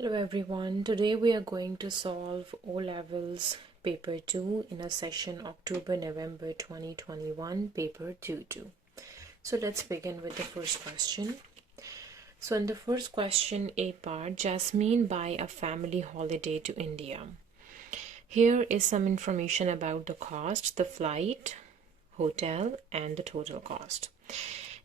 Hello everyone, today we are going to solve O-Levels paper 2 in a session October-November 2021 paper 2-2. So let's begin with the first question. So in the first question, A part, Jasmine buy a family holiday to India. Here is some information about the cost, the flight, hotel and the total cost.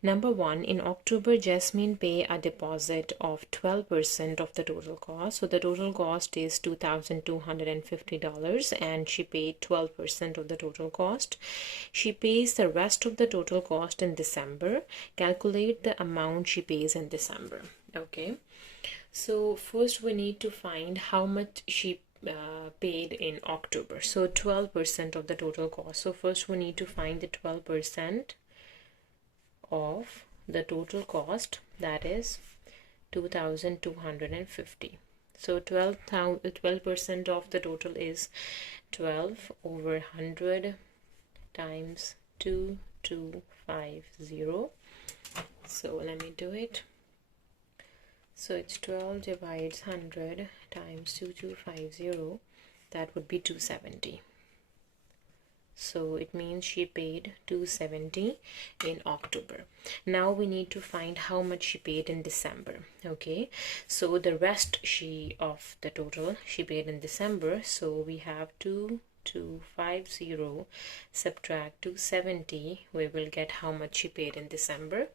Number 1, in October, Jasmine pay a deposit of 12% of the total cost. So the total cost is $2,250 and she paid 12% of the total cost. She pays the rest of the total cost in December. Calculate the amount she pays in December. Okay. So first we need to find how much she paid in October. So 12% of the total cost. So first we need to find the 12% of the total cost, that is 2,250. So 12% of the total is 12 over 100 times 2250. So let me do it. So it's 12 divides 100 times 2250, that would be 270. So it means she paid 270 in October. Now we need to find how much she paid in December. Okay, so the rest of the total she paid in December. So we have 2250 subtract 270. We will get how much she paid in December.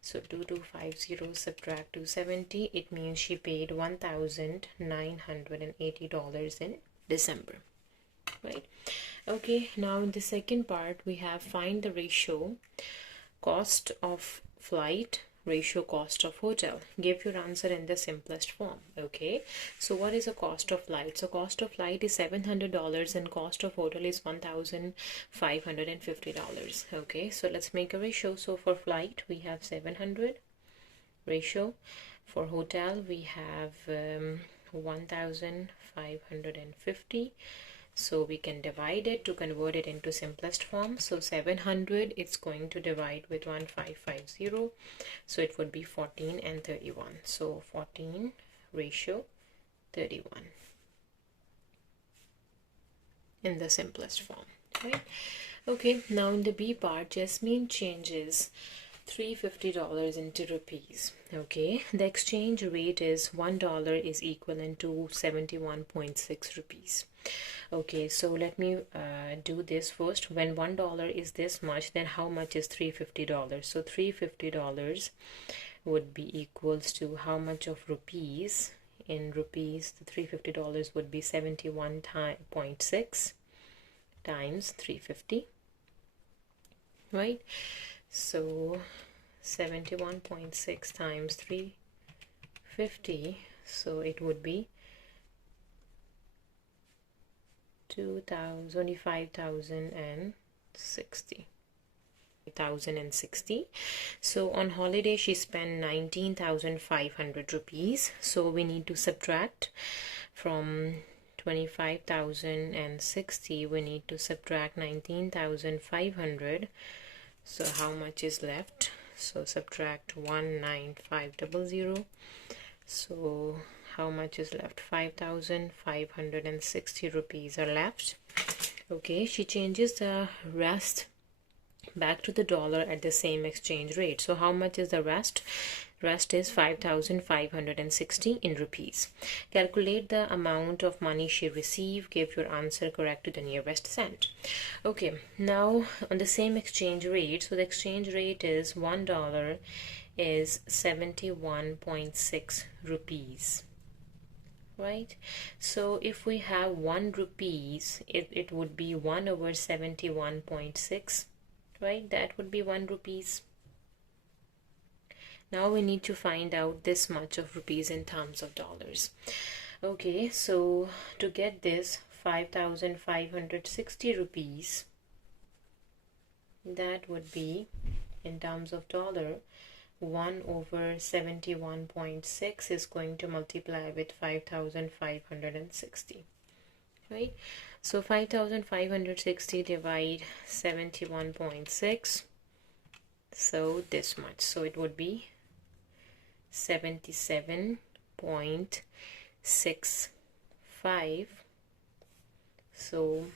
So 2250 subtract 270. It means she paid $1,980 in December. Right. Okay, now in the second part we have find the ratio cost of flight ratio cost of hotel. Give your answer in the simplest form. Okay, so what is the cost of flight? So cost of flight is $700 and cost of hotel is $1,550. Okay, so let's make a ratio. So for flight we have 700 ratio, for hotel we have 1,550. So we can divide it to convert it into simplest form. So 700, it's going to divide with 1550. So it would be 14 and 31. So 14 ratio 31 in the simplest form. Right? Okay, now in the B part, Jasmine changes $350 into rupees. Okay, the exchange rate is $1 is equivalent to 71.6 rupees. Okay, so let me do this first. When $1 is this much, then how much is $350? So $350 would be equals to how much of rupees? In rupees, the $350 would be 71.6 times 350, right? So 71.6 times 350, so it would be 25,060. So on holiday she spent 19,500 rupees. So we need to subtract from 25,060, we need to subtract 19,500. So how much is left? So subtract 19500. So how much is left? 5,560 rupees are left. Okay, she changes the rest back to the dollar at the same exchange rate. So how much is the rest? Rest is 5,560 in rupees. Calculate the amount of money she received. Give your answer correct to the nearest cent. Okay, now on the same exchange rate, so the exchange rate is $1 is 71.6 rupees. Right, so if we have 1 rupees, it would be 1 over 71.6, right? That would be 1 rupees. Now we need to find out this much of rupees in terms of dollars. Okay, so to get this 5,560 rupees, that would be in terms of dollar 1 over 71.6 is going to multiply with 5,560, right? So 5,560 divide 71.6, so this much. So it would be 77.6 So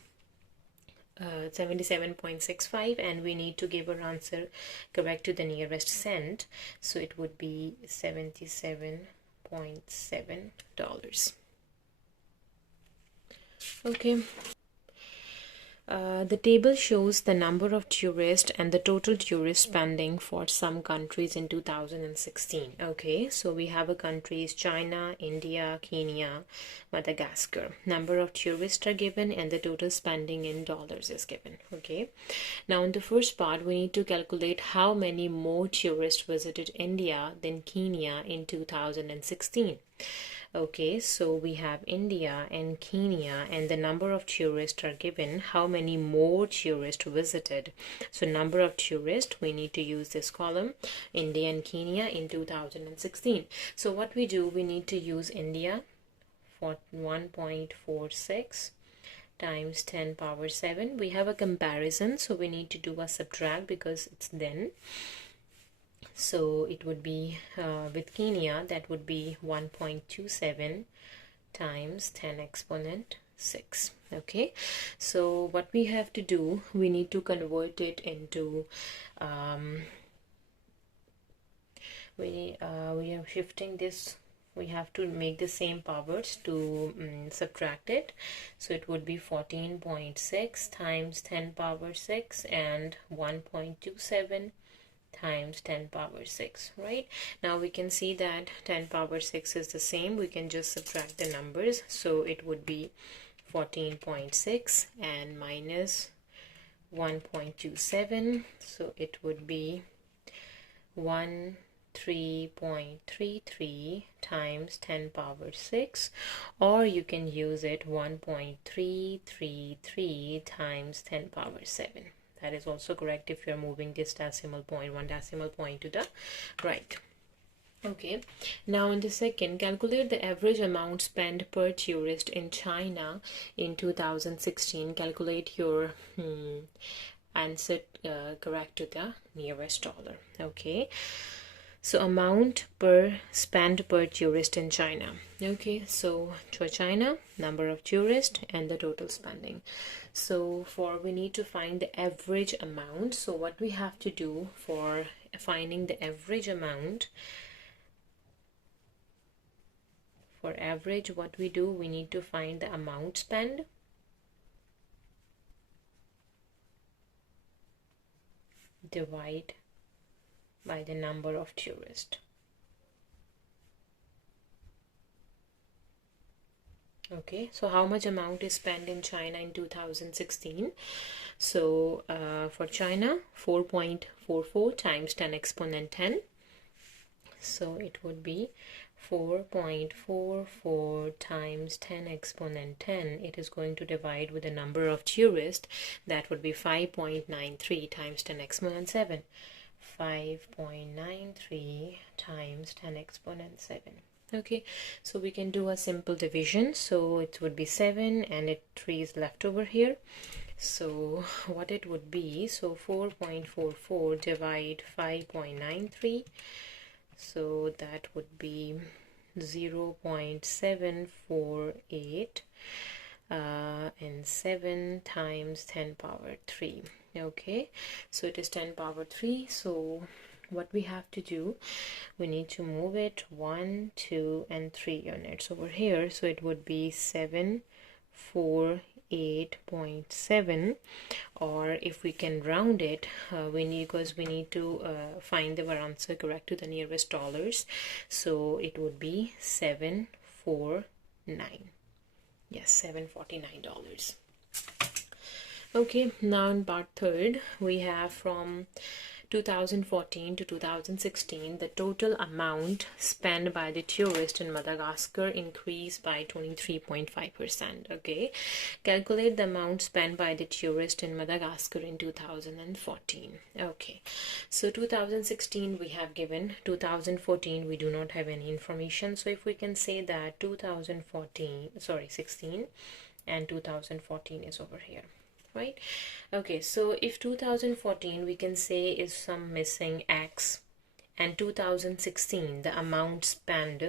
77.65, and we need to give our answer correct to the nearest cent, so it would be $77.7. Okay. The table shows the number of tourists and the total tourist spending for some countries in 2016. Okay, so we have a countries China, India, Kenya, Madagascar. Number of tourists are given and the total spending in dollars is given. Okay, now in the first part we need to calculate how many more tourists visited India than Kenya in 2016. Okay, so we have India and Kenya, and the number of tourists are given. How many more tourists visited? So number of tourists, we need to use this column, India and Kenya in 2016. So what we do, we need to use India for 1.46 times 10 power 7. We have a comparison, so we need to do a subtract because it's then. So it would be with Kenya, that would be 1.27 times 10 exponent 6. Okay, so what we have to do, we need to convert it into we are shifting this. We have to make the same powers to subtract it. So it would be 14.6 times 10 power 6 and 1.27 times 10 power 6, right? Now we can see that 10 power 6 is the same. We can just subtract the numbers. So it would be 14.6 and minus 1.27. So it would be 13.33 times 10 power 6, or you can use it 1.333 times 10 power 7. That is also correct if you're moving this decimal point, one decimal point to the right. Okay, now in the second, calculate the average amount spent per tourist in China in 2016. Calculate your answer correct to the nearest dollar. Okay, so amount spent per tourist in China. Okay, so for China, number of tourists and the total spending. So we need to find the average amount. So what we have to do for finding the average amount, for average, what we do, we need to find the amount spent divide by the number of tourists. Okay, so how much amount is spent in China in 2016? So for China, 4.44 times 10 exponent 10. So it would be 4.44 times 10 exponent 10. It is going to divide with the number of tourists. That would be 5.93 times 10 exponent 7. 5.93 times 10 exponent 7. Okay, so we can do a simple division. So it would be 7 and 3 is left over here. So what it would be, so 4.44 divide 5.93. So that would be 0.748 and 7 times 10 power 3. Okay, so it is 10 power 3. So what we have to do, we need to move it 1, 2 and 3 units over here. So it would be 748.7, or if we can round it, because we need to find our answer correct to the nearest dollars. So it would be 749. Yes, $749. Okay, now in part third, we have from 2014 to 2016, the total amount spent by the tourist in Madagascar increased by 23.5%. Okay, calculate the amount spent by the tourist in Madagascar in 2014. Okay, so 2016 we have given, 2014 we do not have any information. So if we can say that 16 and 2014 is over here, right? Okay, so if 2014 we can say is some missing x and 2016, the amount spent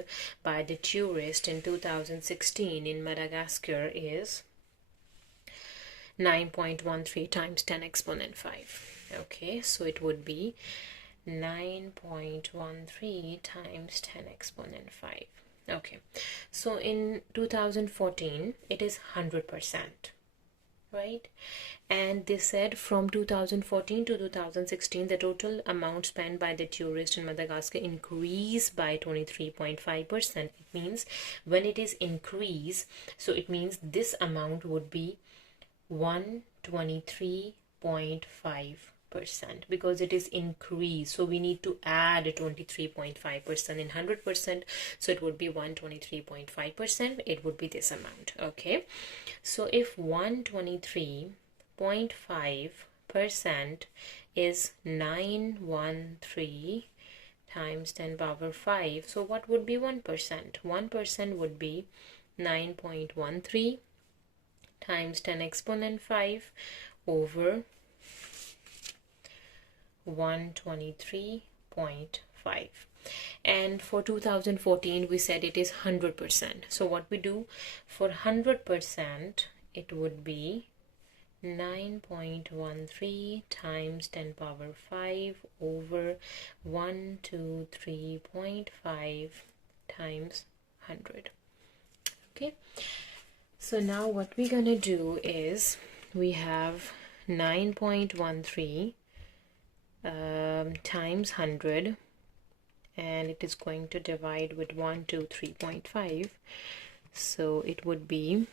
by the tourist in 2016 in Madagascar is 9.13 times 10 exponent 5. Okay, so it would be 9.13 times 10 exponent 5. Okay, so in 2014 it is 100%, right? And they said from 2014 to 2016 the total amount spent by the tourist in Madagascar increased by 23.5%. It means when it is increase, so it means this amount would be 123.5%, because it is increased, so we need to add 23.5% in 100%, so it would be 123.5%. It would be this amount. Okay, so if 123.5% is 913 times 10 power 5, so what would be 1%? 1% would be 9.13 times 10 exponent 5 over 123.5. And for 2014 we said it is 100%. So what we do for 100%, it would be 9.13 times 10 power 5 over 123.5 times 100. Okay, so now what we're gonna do is we have 9.13 times 100, and it is going to divide with 123.5, so it would be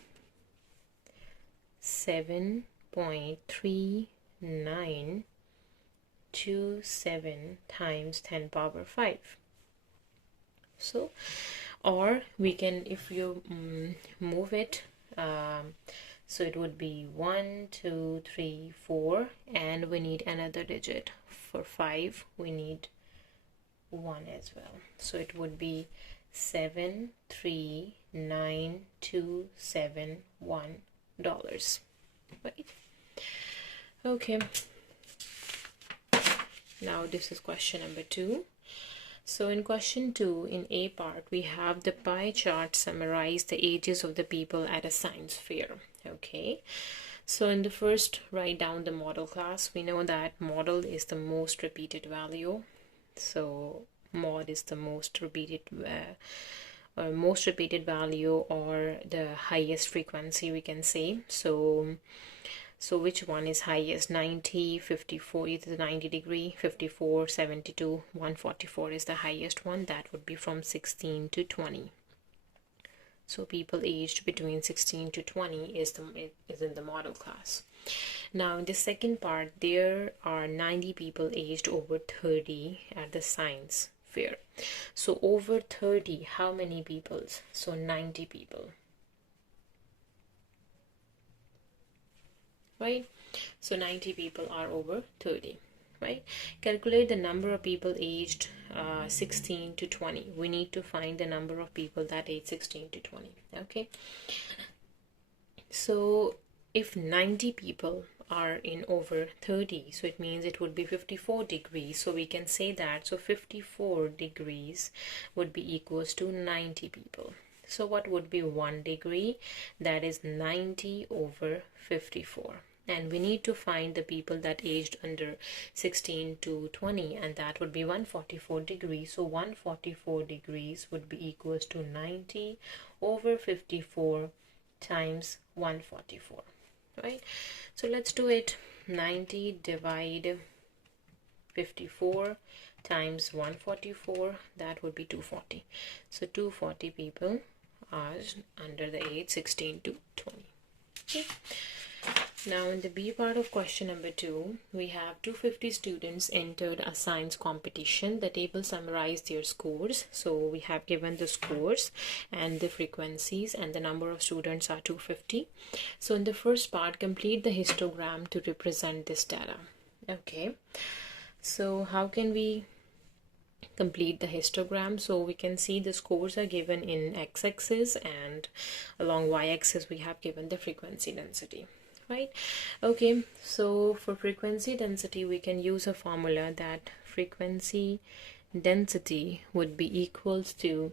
7.3927 times 10 power 5. So, or we can, if you move it, so it would be 1, 2, 3, 4, and we need another digit. For 5 we need 1 as well, so it would be 739,271 dollars, right? Okay, now this is question number 2. So in question 2, in A part, we have the pie chart summarize the ages of the people at a science fair. Okay, so in the first, write down the model class. We know that model is the most repeated value, so mod is the most repeated value, or the highest frequency, we can say. So which one is highest? 90, 54, either 90 degree, 54, 72, 144 is the highest one. That would be from 16 to 20. So people aged between 16 to 20 is in the model class. Now in the second part, there are 90 people aged over 30 at the science fair. So over 30, how many people? So 90 people, right? So 90 people are over 30, right? Calculate the number of people aged 16 to 20. We need to find the number of people that age 16 to 20. Okay, so if 90 people are in over 30, so it means it would be 54 degrees. So we can say that, so 54 degrees would be equals to 90 people. So what would be 1 degree? That is 90 over 54. And we need to find the people that aged under 16 to 20, and that would be 144 degrees. So 144 degrees would be equals to 90 over 54 times 144, right? So let's do it. 90 divide 54 times 144, that would be 240. So 240 people are under the age 16 to 20. Okay. Now in the B part of question number 2, we have 250 students entered a science competition. The table summarized their scores. So we have given the scores and the frequencies, and the number of students are 250. So in the first part, complete the histogram to represent this data. Okay, so how can we complete the histogram? So we can see the scores are given in x-axis, and along y-axis we have given the frequency density, right? Okay, so for frequency density we can use a formula that frequency density would be equals to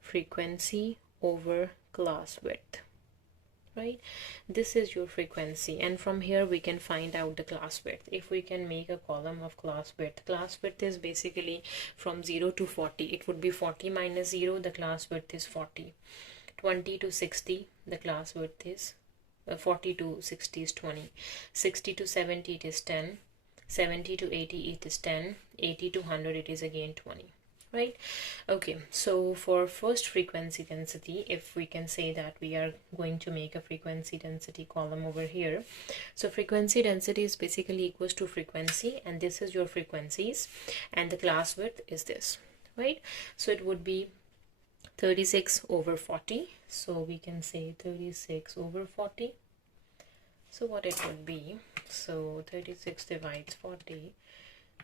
frequency over class width, right? This is your frequency, and from here we can find out the class width. If we can make a column of class width is basically from 0 to 40. It would be 40 minus 0, the class width is 40. 20 to 60, the class width is 40 to 60 is 20. 60 to 70, it is 10. 70 to 80, it is 10. 80 to 100, it is again 20, right? Okay, so for first frequency density, if we can say that we are going to make a frequency density column over here. So frequency density is basically equals to frequency, and this is your frequencies, and the class width is this, right? So it would be 36 over 40. So we can say 36 over 40. So what it would be, so 36 divides 40,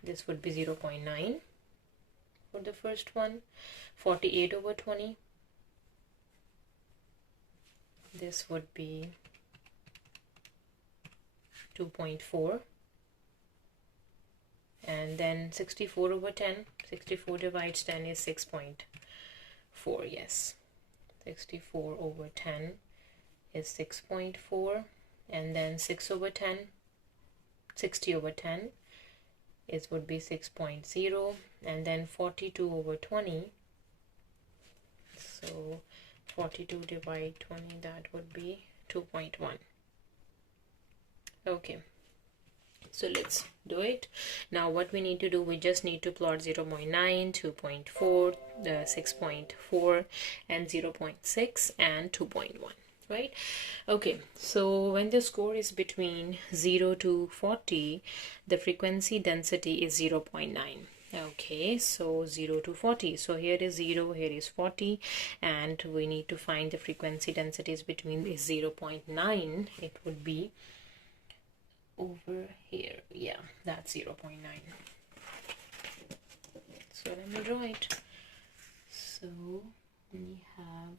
this would be 0.9 for the first one. 48 over 20, this would be 2.4. And then 64 over 10, 64 divides 10 is 6.4, yes. 64 over 10 is 6.4, and then 6 over 10, 60 over 10 is would be 6.0, and then 42 over 20, so 42 divide 20, that would be 2.1. Okay, so let's do it. Now what we need to do, we just need to plot 0.9, 2.4, 6.4, and 0.6 and 2.1, right? Okay, so when the score is between 0 to 40, the frequency density is 0.9. Okay, so 0 to 40, so here is 0, here is 40, and we need to find the frequency densities between 0.9. It would be over here, yeah, that's 0.9. So let me draw it. So we have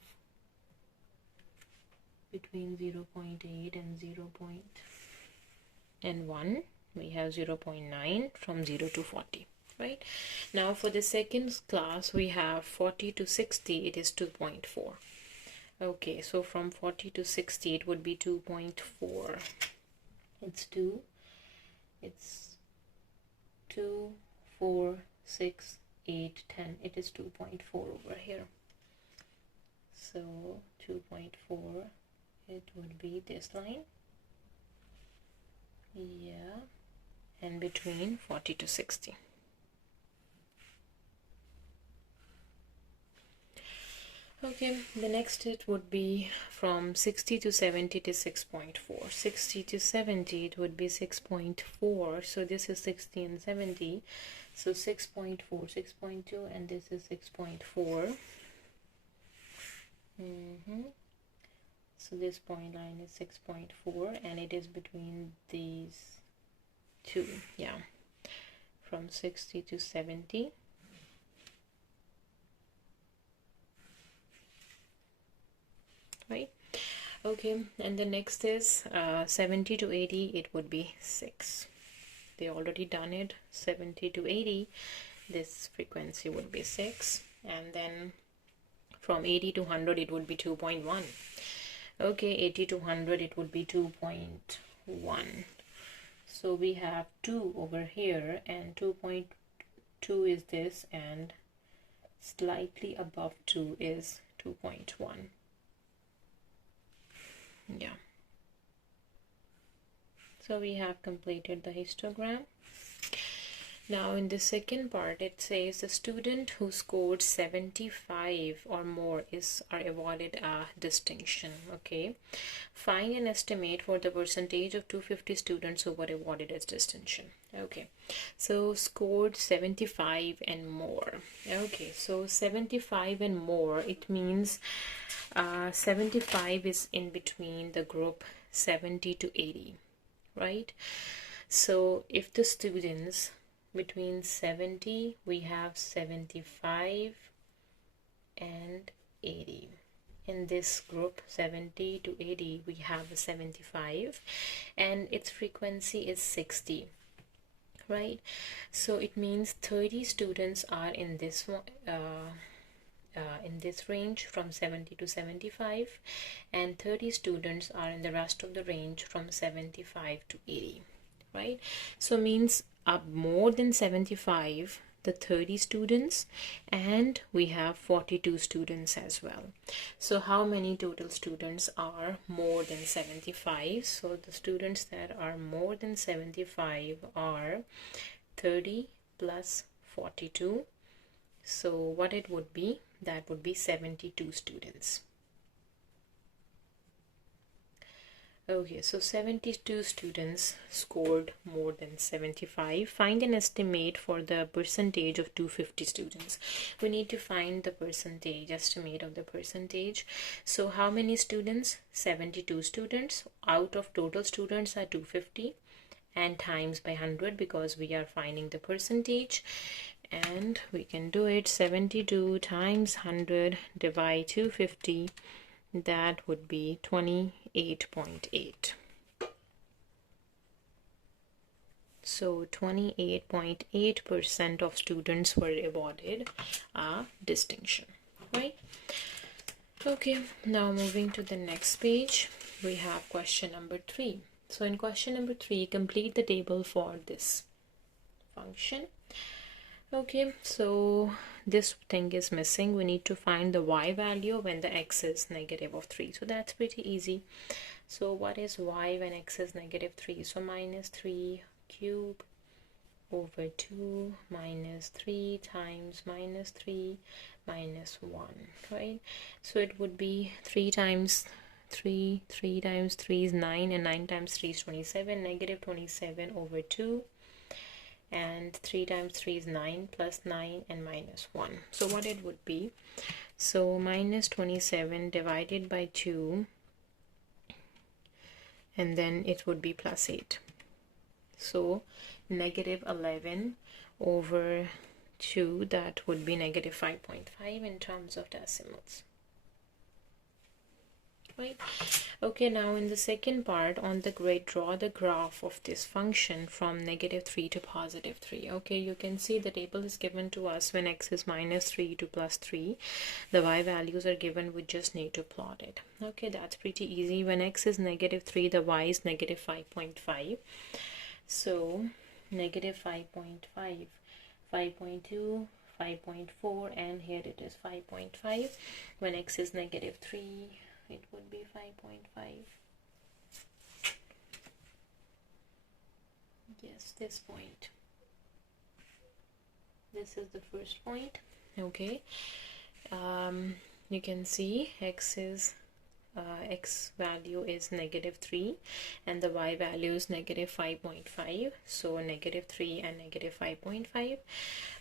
between 0.8 and 0.1, we have 0.9 from 0 to 40, right? Now for the second class, we have 40 to 60, it is 2.4. Okay, so from 40 to 60, it would be 2.4. It's 2, it's 2, 4, 6, 8, 10, it is 2.4 over here. So 2.4, it would be this line, yeah, and between 40 to 60. Okay, the next it would be from 60 to 70 to 6.4. 60 to 70, it would be 6.4. So this is 60 and 70. So 6.4, 6.2, and this is 6.4. So this point line is 6.4, and it is between these two, yeah, from 60 to 70. Right? Okay, and the next is 70 to 80, it would be 6. They already done it. 70 to 80, this frequency would be 6, and then from 80 to 100, it would be 2.1. Okay, 80 to 100, it would be 2.1. So we have 2 over here, and 2.2 is this, and slightly above 2 is 2.1. Yeah, so we have completed the histogram. Now in the second part, it says the student who scored 75 or more are awarded a distinction. Okay, find an estimate for the percentage of 250 students who were awarded as distinction. Okay, so scored 75 and more. Okay, so 75 and more, it means 75 is in between the group 70 to 80, right? So if the students between 70, we have 75 and 80. In this group 70 to 80, we have 75, and its frequency is 60, right? So it means 30 students are in this one, in this range from 70 to 75, and 30 students are in the rest of the range from 75 to 80, right? So means more than 75, the 30 students, and we have 42 students as well. So how many total students are more than 75? So the students that are more than 75 are 30 plus 42. So what it would be, that would be 72 students. Okay, so 72 students scored more than 75. Find an estimate for the percentage of 250 students. We need to find the percentage, estimate of the percentage. So how many students? 72 students. Out of total students are 250, and times by 100 because we are finding the percentage. And we can do it. 72 times 100 divide 250, that would be 28.8. So 28.8% of students were awarded a distinction, right? Okay, now moving to the next page, we have question number 3. So in question number 3, complete the table for this function. Okay, so this thing is missing. We need to find the y value when the x is negative of 3. So that's pretty easy. So what is y when x is negative 3? So minus 3 cube over 2 minus 3 times minus 3 minus 1, right? So it would be 3 times 3 times 3 is 9, and 9 times 3 is 27, negative 27 over 2. And 3 times 3 is 9, plus 9 and minus 1. So what it would be, so minus 27 divided by 2, and then it would be plus 8. So negative 11 over 2, that would be negative 5.5 in terms of decimals, right? Okay, now in the second part on the grid, draw the graph of this function from negative 3 to positive 3. Okay, you can see the table is given to us when x is minus 3 to plus 3. The y values are given, we just need to plot it. Okay, that's pretty easy. When x is negative 3, the y is negative 5.5. So negative 5.5, 5.2, 5.4, and here it is 5.5. When x is negative 3, it would be 5.5. Yes, this point. This is the first point. Okay. You can see x value is negative 3 and the y value is negative 5.5. So negative 3 and negative 5.5.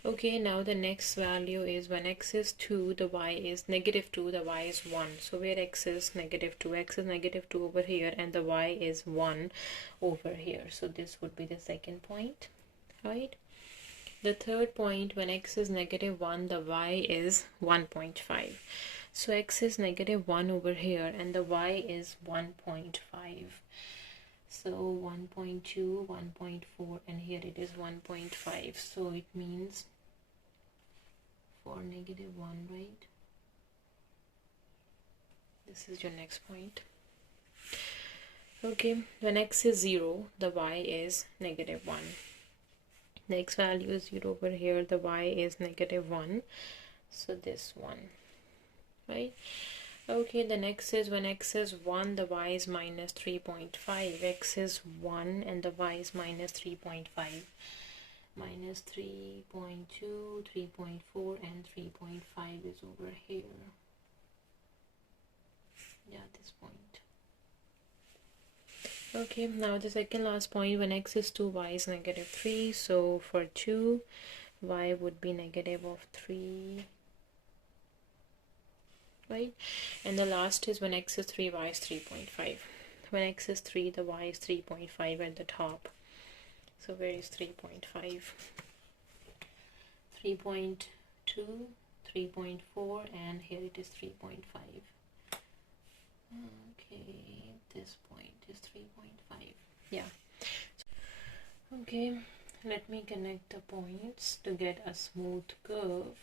Okay, now the next value is when x is 2, the y is negative 2, the y is 1. So where x is negative 2, x is negative 2 over here, and the y is 1 over here. So this would be the second point, right? The third point, when x is negative 1, the y is 1.5. So x is negative 1 over here, and the y is 1.5. So 1.2, 1.4, and here it is 1.5. So it means for negative 1, right? This is your next point. Okay, when x is 0, the y is negative 1. The x value is 0 over here, the y is negative 1. So this one, right? Okay, the next is when x is 1, the y is minus 3.5. X is 1 and the y is minus 3.5. Minus 3.2, 3.4, and 3.5 is over here. Yeah, this point. Okay, now the second last point, when x is 2, y is negative 3. So for 2, y would be negative of 3. Right, and the last is when x is 3, y is 3.5. When x is 3, the y is 3.5 at the top. So where is 3.5? 3.2, 3.4, and here it is 3.5. Okay, this point is 3.5. Yeah. Okay, let me connect the points to get a smooth curve.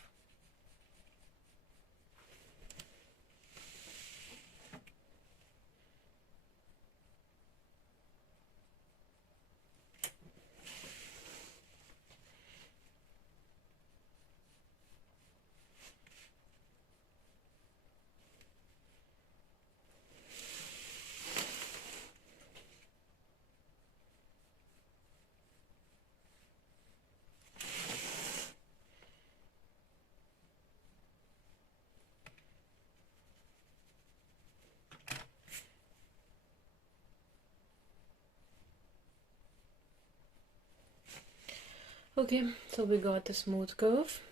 Okay, so we got the smooth curve.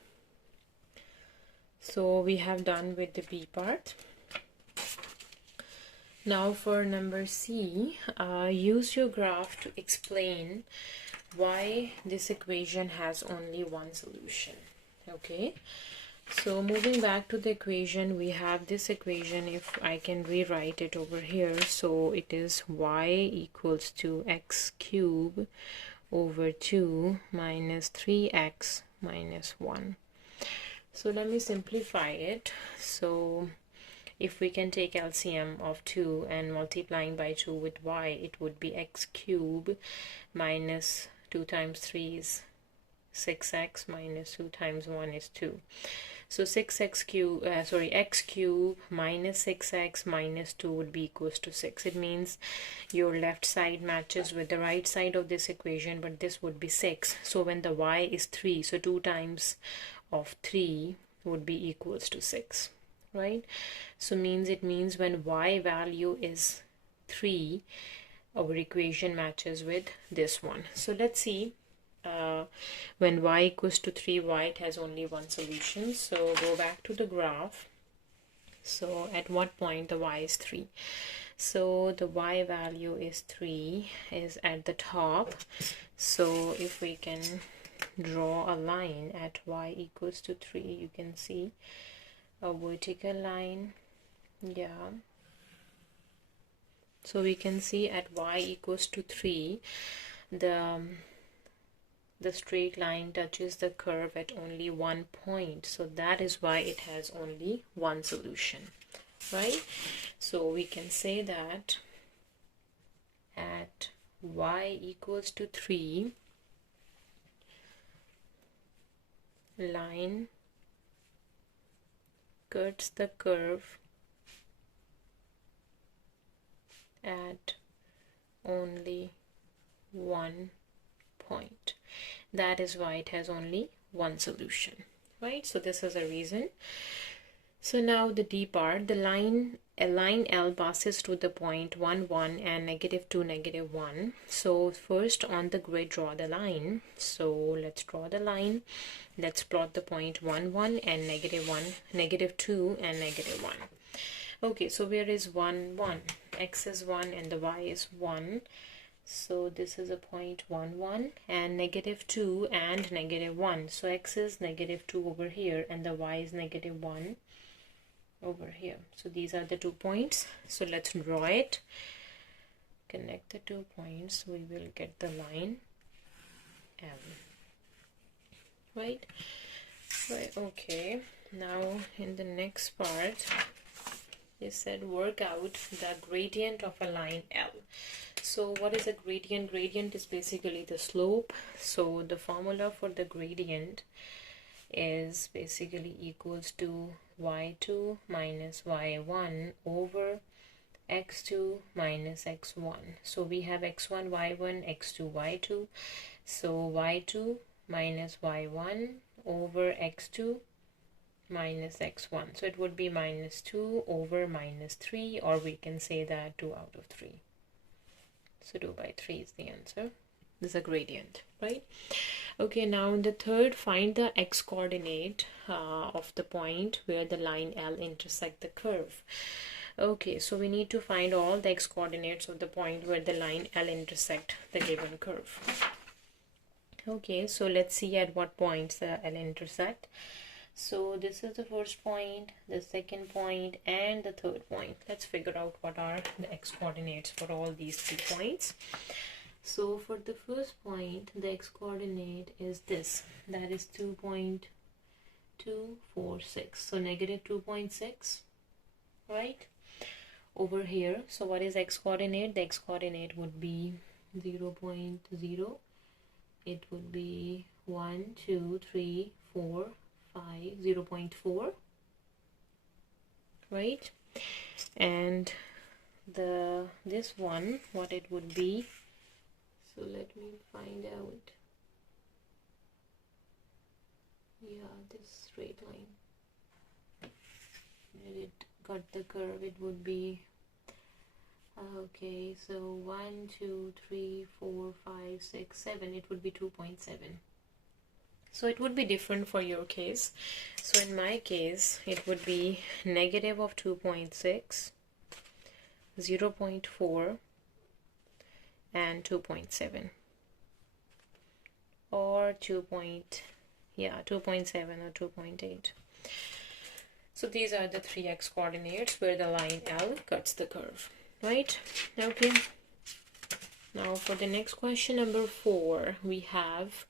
So we have done with the B part. Now for number C, use your graph to explain why this equation has only one solution. Okay, so moving back to the equation, we have this equation. If I can rewrite it over here, so it is y equals to x cube over 2 minus 3x minus 1. So let me simplify it. So if we can take LCM of 2 and multiplying by 2 with y, it would be x cube minus 2 times 3 is 6x minus 2 times 1 is 2. So x cube minus 6x minus 2 would be equals to 6. It means your left side matches with the right side of this equation, but this would be 6. So when the y is 3, so 2 times of 3 would be equals to 6, right? So it means when y value is 3, our equation matches with this one. So let's see. When y equals to 3, it has only one solution. So go back to the graph. So at what point the y is 3? So the y value is 3 is at the top. So if we can draw a line at y equals to 3, you can see a vertical line. Yeah. So we can see at y equals to 3, the straight line touches the curve at only one point. So that is why it has only one solution, right? So we can say that at y equals to 3, line cuts the curve at only one point. That is why it has only one solution, right? So this is a reason. So now the D part, the line L passes through the point 1, 1 and -2, -1. So first on the grid, draw the line. So let's draw the line. Let's plot the point 1, 1 and -1, -2 and -1. Okay, so where is 1, 1? X is 1 and the y is 1. So this is a point 1, 1 and -2 and -1. So x is -2 over here and the y is -1 over here. So these are the 2 points. So let's draw it. Connect the 2 points. We will get the line M. Right? Right. Okay. Now in the next part, they said work out the gradient of a line L. So what is a gradient? Gradient is basically the slope. So the formula for the gradient is basically equals to y2 minus y1 over x2 minus x1. So we have x1 y1, x2 y2. So y2 minus y1 over x2 minus x1. So it would be -2 over -3, or we can say that 2 out of 3. So 2 by 3 is the answer. This is a gradient, right? Okay, now in the third, find the x coordinate of the point where the line L intersect the curve. Okay, so we need to find all the x coordinates of the point where the line L intersect the given curve. Okay, so let's see at what points the L intersect. So this is the first point, the second point, and the third point. Let's figure out what are the x coordinates for all these 3 points. So for the first point, the x coordinate is this, that is 2.246, so negative 2.6, right, over here. So what is x coordinate? The x coordinate would be 0.0. It would be 1, 2, 3, 4, 5, 0.4, right? And this one, what it would be, so let me find out. Yeah, this straight line, and it got the curve, it would be okay, so 1, 2, 3, 4, 5, 6, 7, it would be 2.7. So it would be different for your case. So in my case, it would be negative of 2.6, 0.4, and 2.7, or 2.7 or 2.8. So these are the three x coordinates where the line L cuts the curve, right? Okay. Now for the next question, number 4, we have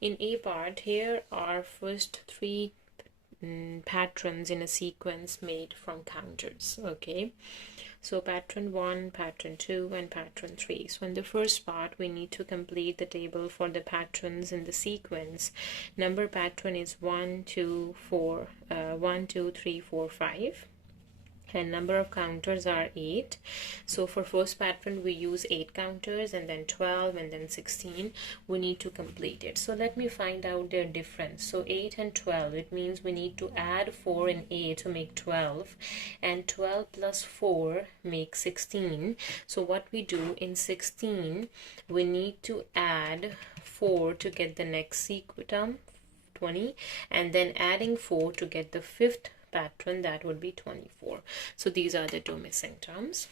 in A part, here are first three patterns in a sequence made from counters. Okay, so pattern 1, pattern 2, and pattern 3. So in the first part, we need to complete the table for the patterns in the sequence. Number pattern is 1, 2, 4, 1, 2, 3, 4, 5. And number of counters are 8. So for first pattern we use 8 counters, and then 12, and then 16. We need to complete it. So let me find out their difference. So 8 and 12, it means we need to add 4 and 8 to make 12, and 12 plus 4 makes 16. So what we do in 16, we need to add 4 to get the next term, 20, and then adding 4 to get the fifth pattern, that would be 24. So these are the two missing terms.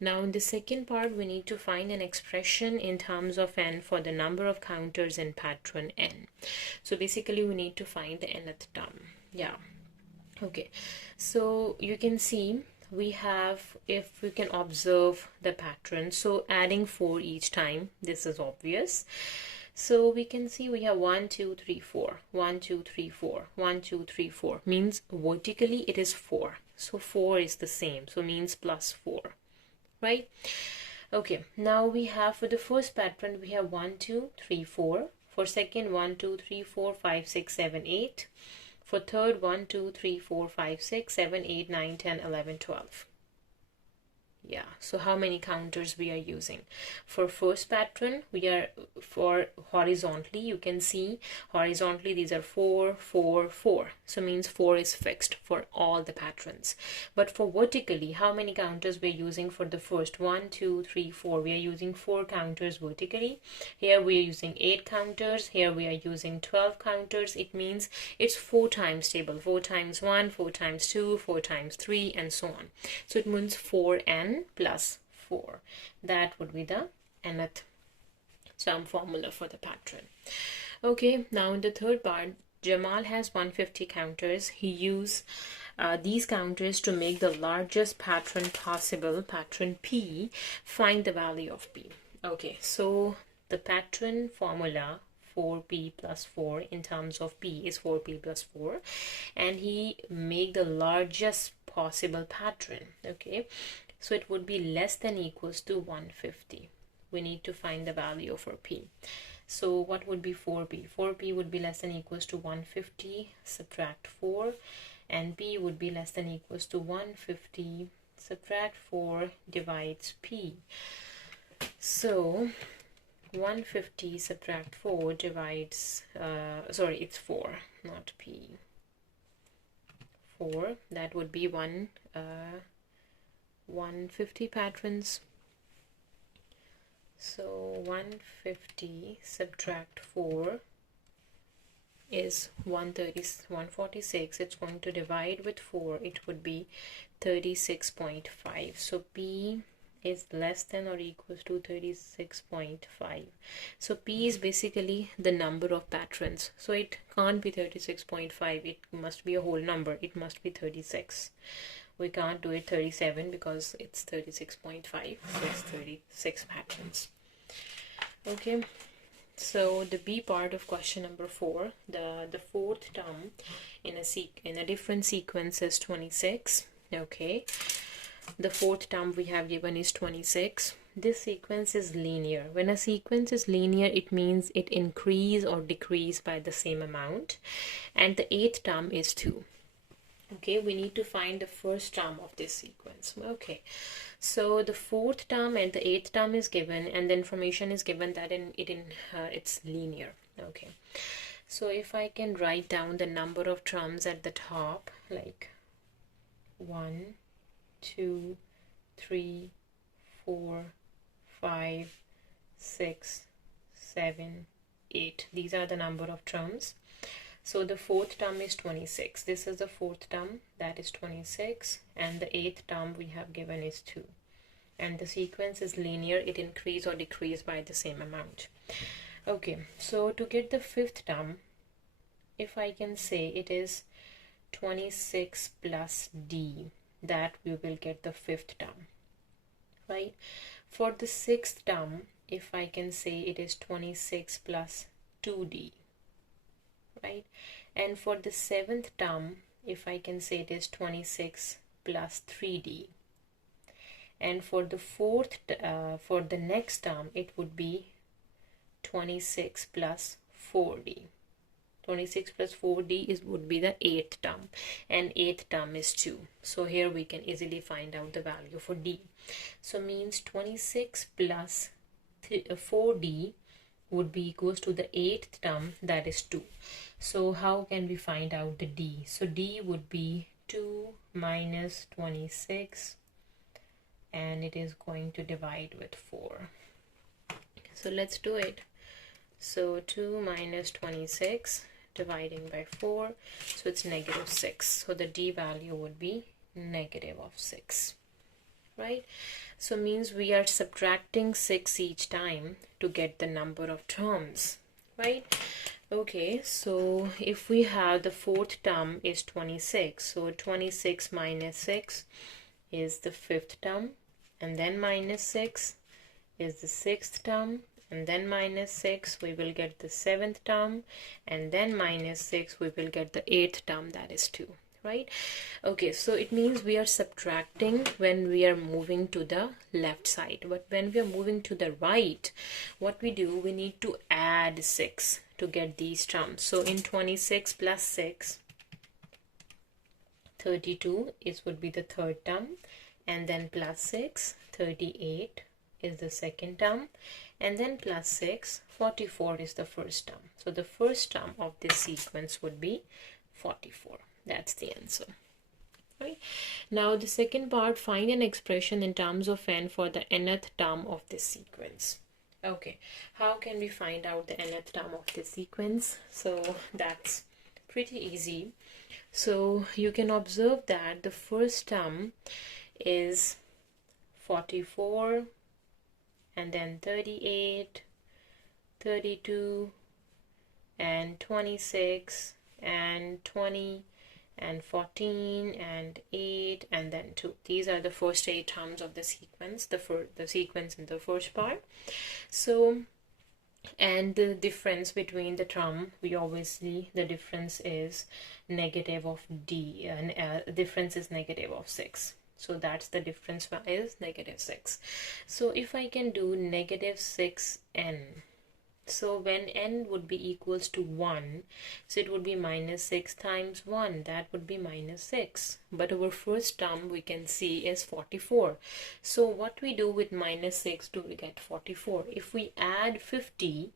Now in the second part, we need to find an expression in terms of n for the number of counters in pattern n. So basically we need to find the nth term. Yeah, okay, so you can see we have, if we can observe the pattern, so adding 4 each time, this is obvious. So we can see we have 1, 2, 3, 4, 1, 2, 3, 4, 1, 2, 3, 4, means vertically it is 4. So 4 is the same, so means plus 4, right? Okay, now we have for the first pattern, we have 1, 2, 3, 4. For second, 1, 2, 3, 4, 5, 6, 7, 8. For third, 1, 2, 3, 4, 5, 6, 7, 8, 9, 10, 11, 12. Yeah, so how many counters we are using? For first pattern, we are, for horizontally, you can see horizontally these are 4, 4, 4. So means 4 is fixed for all the patterns. But for vertically, how many counters we are using for the first? 1, 2, 3, 4. We are using 4 counters vertically. Here we are using 8 counters. Here we are using 12 counters. It means it's 4 times table. 4 times 1, 4 times 2, 4 times 3, and so on. So it means 4n plus 4. That would be the nth term formula for the pattern. Okay, now in the third part, Jamal has 150 counters. He used these counters to make the largest pattern possible, pattern P. Find the value of P. Okay, so the pattern formula 4p plus 4 in terms of P is 4p plus 4, and he made the largest possible pattern. Okay, so it would be less than equals to 150. We need to find the value for P. So what would be 4p? 4p would be less than equals to 150, subtract 4, and P would be less than equals to 150, subtract 4, divides P. So 150 subtract 4 divides, it's 4, not P. 4, that would be 150 patterns. So 150 subtract 4 is 146. It's going to divide with 4. It would be 36.5. So P is less than or equals to 36.5. So P is basically the number of patterns. So it can't be 36.5. It must be a whole number. It must be 36. We can't do it 37 because it's 36.5. So it's 36 patterns. Okay, so the B part of question number 4, the fourth term in a different sequence is 26. Okay, the fourth term we have given is 26. This sequence is linear. When a sequence is linear, it means it increase or decrease by the same amount, and the eighth term is 2. Okay, we need to find the first term of this sequence. Okay, so the fourth term and the eighth term is given, and the information is given that it's linear. Okay, so if I can write down the number of terms at the top, like 1, 2, 3, 4, 5, 6, 7, 8. These are the number of terms. So the fourth term is 26. This is the fourth term, that is 26, and the eighth term we have given is 2. And the sequence is linear, it increase or decrease by the same amount. Okay, so to get the fifth term, if I can say it is 26 plus d, that we will get the fifth term, right? For the sixth term, if I can say it is 26 plus 2d, right? And for the seventh term, if I can say it is 26 plus 3d. And for the for the next term, it would be 26 plus 4d. 26 plus 4d would be the eighth term, and eighth term is 2. So here we can easily find out the value for d. So means 26 plus 4d would be equals to the eighth term, that is 2. So how can we find out the d? So d would be 2 minus 26, and it is going to divide with 4. So let's do it. So 2 minus 26 dividing by 4, so it's negative 6. So the d value would be negative of 6, right? So means we are subtracting 6 each time to get the number of terms, right? Okay, so if we have the fourth term is 26, so 26 minus 6 is the fifth term, and then minus 6 is the sixth term, and then minus 6 we will get the seventh term, and then minus 6 we will get the eighth term, that is 2, right? Okay, so it means we are subtracting when we are moving to the left side, but when we are moving to the right, what we do, we need to add 6 to get these terms. So in 26 plus 6, 32 would be the third term, and then plus 6, 38 is the second term, and then plus 6, 44 is the first term. So the first term of this sequence would be 44. That's the answer, right? Now the second part, find an expression in terms of n for the nth term of this sequence. Okay, how can we find out the nth term of this sequence? So that's pretty easy. So you can observe that the first term is 44, and then 38, 32, and 26, and 20, and 14, and 8, and then 2. These are the first 8 terms of the sequence, the sequence in the first part. So, and the difference between the term, we obviously, the difference is negative of d, and difference is negative of 6. So that's the difference is negative 6. So if I can do negative 6n, so when n would be equals to 1, so it would be minus 6 times 1, that would be minus 6. But our first term we can see is 44. So what we do with minus 6 to get 44? If we add 50,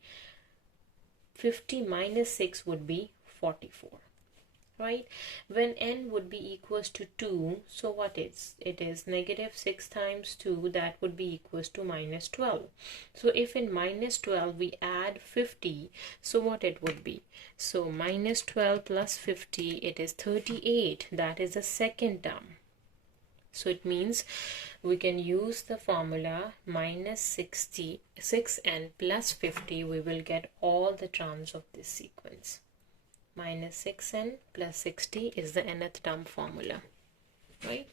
50 minus 6 would be 44. Right? When n would be equals to 2, so what is? It is negative 6 times 2, that would be equals to minus 12. So if in minus 12 we add 50, so what it would be? So minus 12 plus 50, it is 38. That is the second term. So it means we can use the formula minus 6n plus 50, we will get all the terms of this sequence. Minus 6n plus 60 is the nth term formula, right?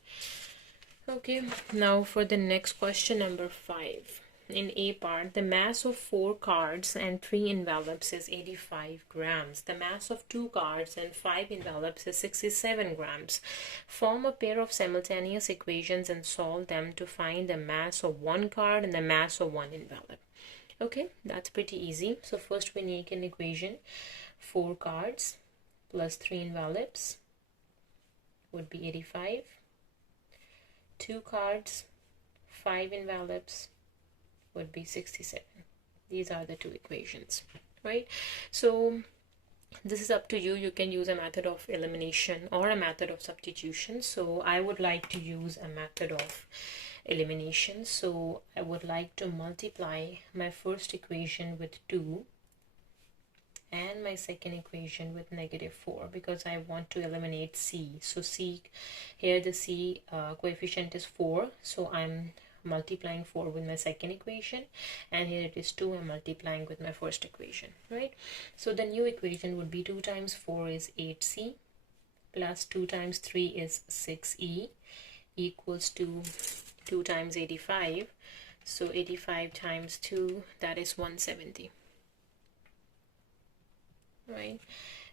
Okay, now for the next question, number 5. in A part, the mass of 4 cards and 3 envelopes is 85 grams. The mass of 2 cards and 5 envelopes is 67 grams. Form a pair of simultaneous equations and solve them to find the mass of 1 card and the mass of 1 envelope. Okay, that's pretty easy. So first we make an equation. 4 cards plus 3 envelopes would be 85. 2 cards, 5 envelopes would be 67. These are the 2 equations, right? So this is up to you. You can use a method of elimination or a method of substitution. So I would like to use a method of elimination. So I would like to multiply my first equation with 2 and my second equation with -4 because I want to eliminate c. So c, here the c coefficient is 4, so I'm multiplying 4 with my second equation, and here it is 2, I'm multiplying with my first equation, right? So the new equation would be 2 times 4 is 8c plus 2 times 3 is 6e equals to 2 times 85. So 85 times 2, that is 170. Right,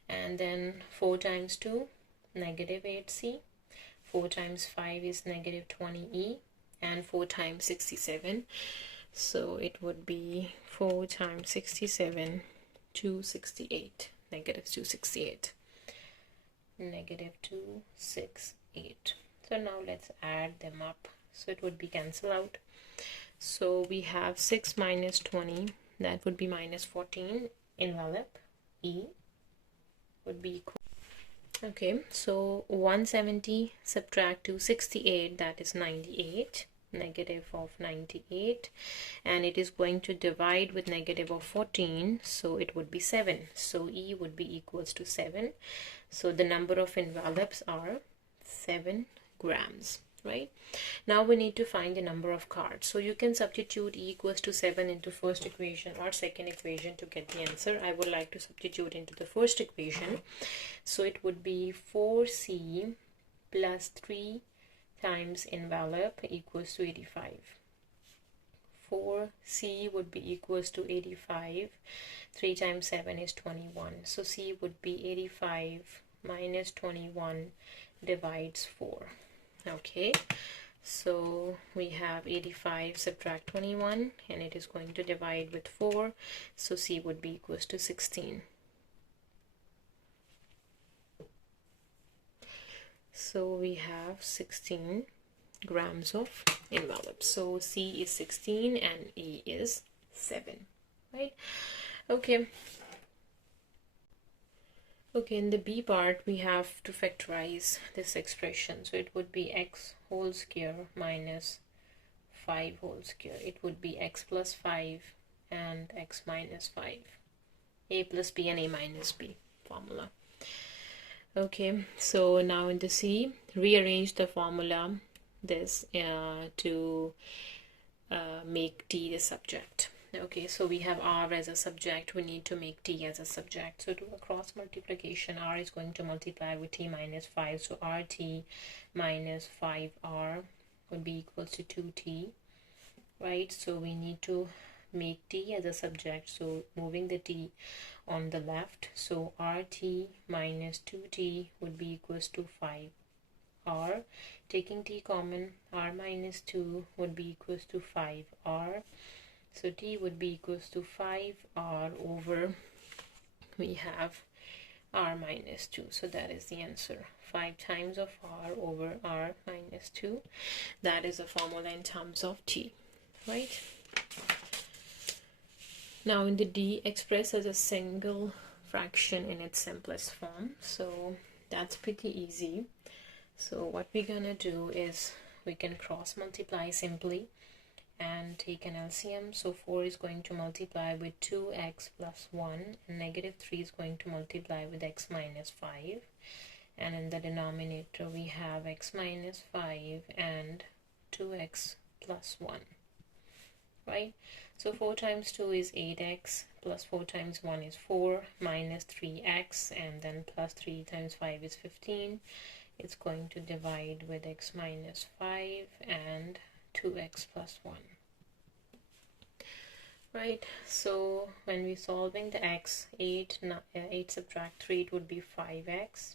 and then 4 times 2, -8c, 4 times 5 is -20e, and 4 times 67, so it would be 4 times 67, 268, -268, -268. So now let's add them up, so it would be cancel out. So we have 6 minus 20, that would be -14, envelope E would be equal. Okay, so 170 subtract 268, that is 98, negative of 98, and it is going to divide with negative of 14, so it would be 7. So E would be equals to 7. So the number of envelopes are 7 grams. Right, now we need to find the number of cards. So you can substitute E equals to 7 into first equation or second equation to get the answer. I would like to substitute into the first equation. So it would be 4c plus 3 times envelope equals to 85. 4c would be equals to 85. 3 times 7 is 21. So c would be 85 minus 21 divides 4. Okay, so we have 85 subtract 21, and it is going to divide with 4, so c would be equals to 16. So we have 16 grams of envelope. So c is 16 and E is 7, right? Okay. Okay, in the B part, we have to factorize this expression. So it would be x whole square minus 5 whole square. It would be x plus 5 and x minus 5. A plus b and a minus b formula. Okay, so now in the C, rearrange the formula this to make t the subject. Okay, so we have r as a subject, we need to make t as a subject. So to a cross multiplication, r is going to multiply with t minus 5, so rt minus 5r would be equals to 2t, right? So we need to make t as a subject, so moving the t on the left, so rt minus 2t would be equals to 5r. Taking t common, r minus 2 would be equals to 5r. So t would be equals to 5r over, we have r minus 2. So that is the answer. 5 times of r over r minus 2. That is a formula in terms of t, right? Now in the D, express as a single fraction in its simplest form. So that's pretty easy. So what we're gonna do is we can cross multiply simply and take an LCM. So 4 is going to multiply with 2x plus 1, and negative 3 is going to multiply with x minus 5, and in the denominator we have x minus 5 and 2x plus 1, right? So 4 times 2 is 8x, plus 4 times 1 is 4, minus 3x, and then plus 3 times 5 is 15. It's going to divide with x minus 5 and 2x plus 1. right? So when we're solving the x, 8 subtract 3, it would be 5x.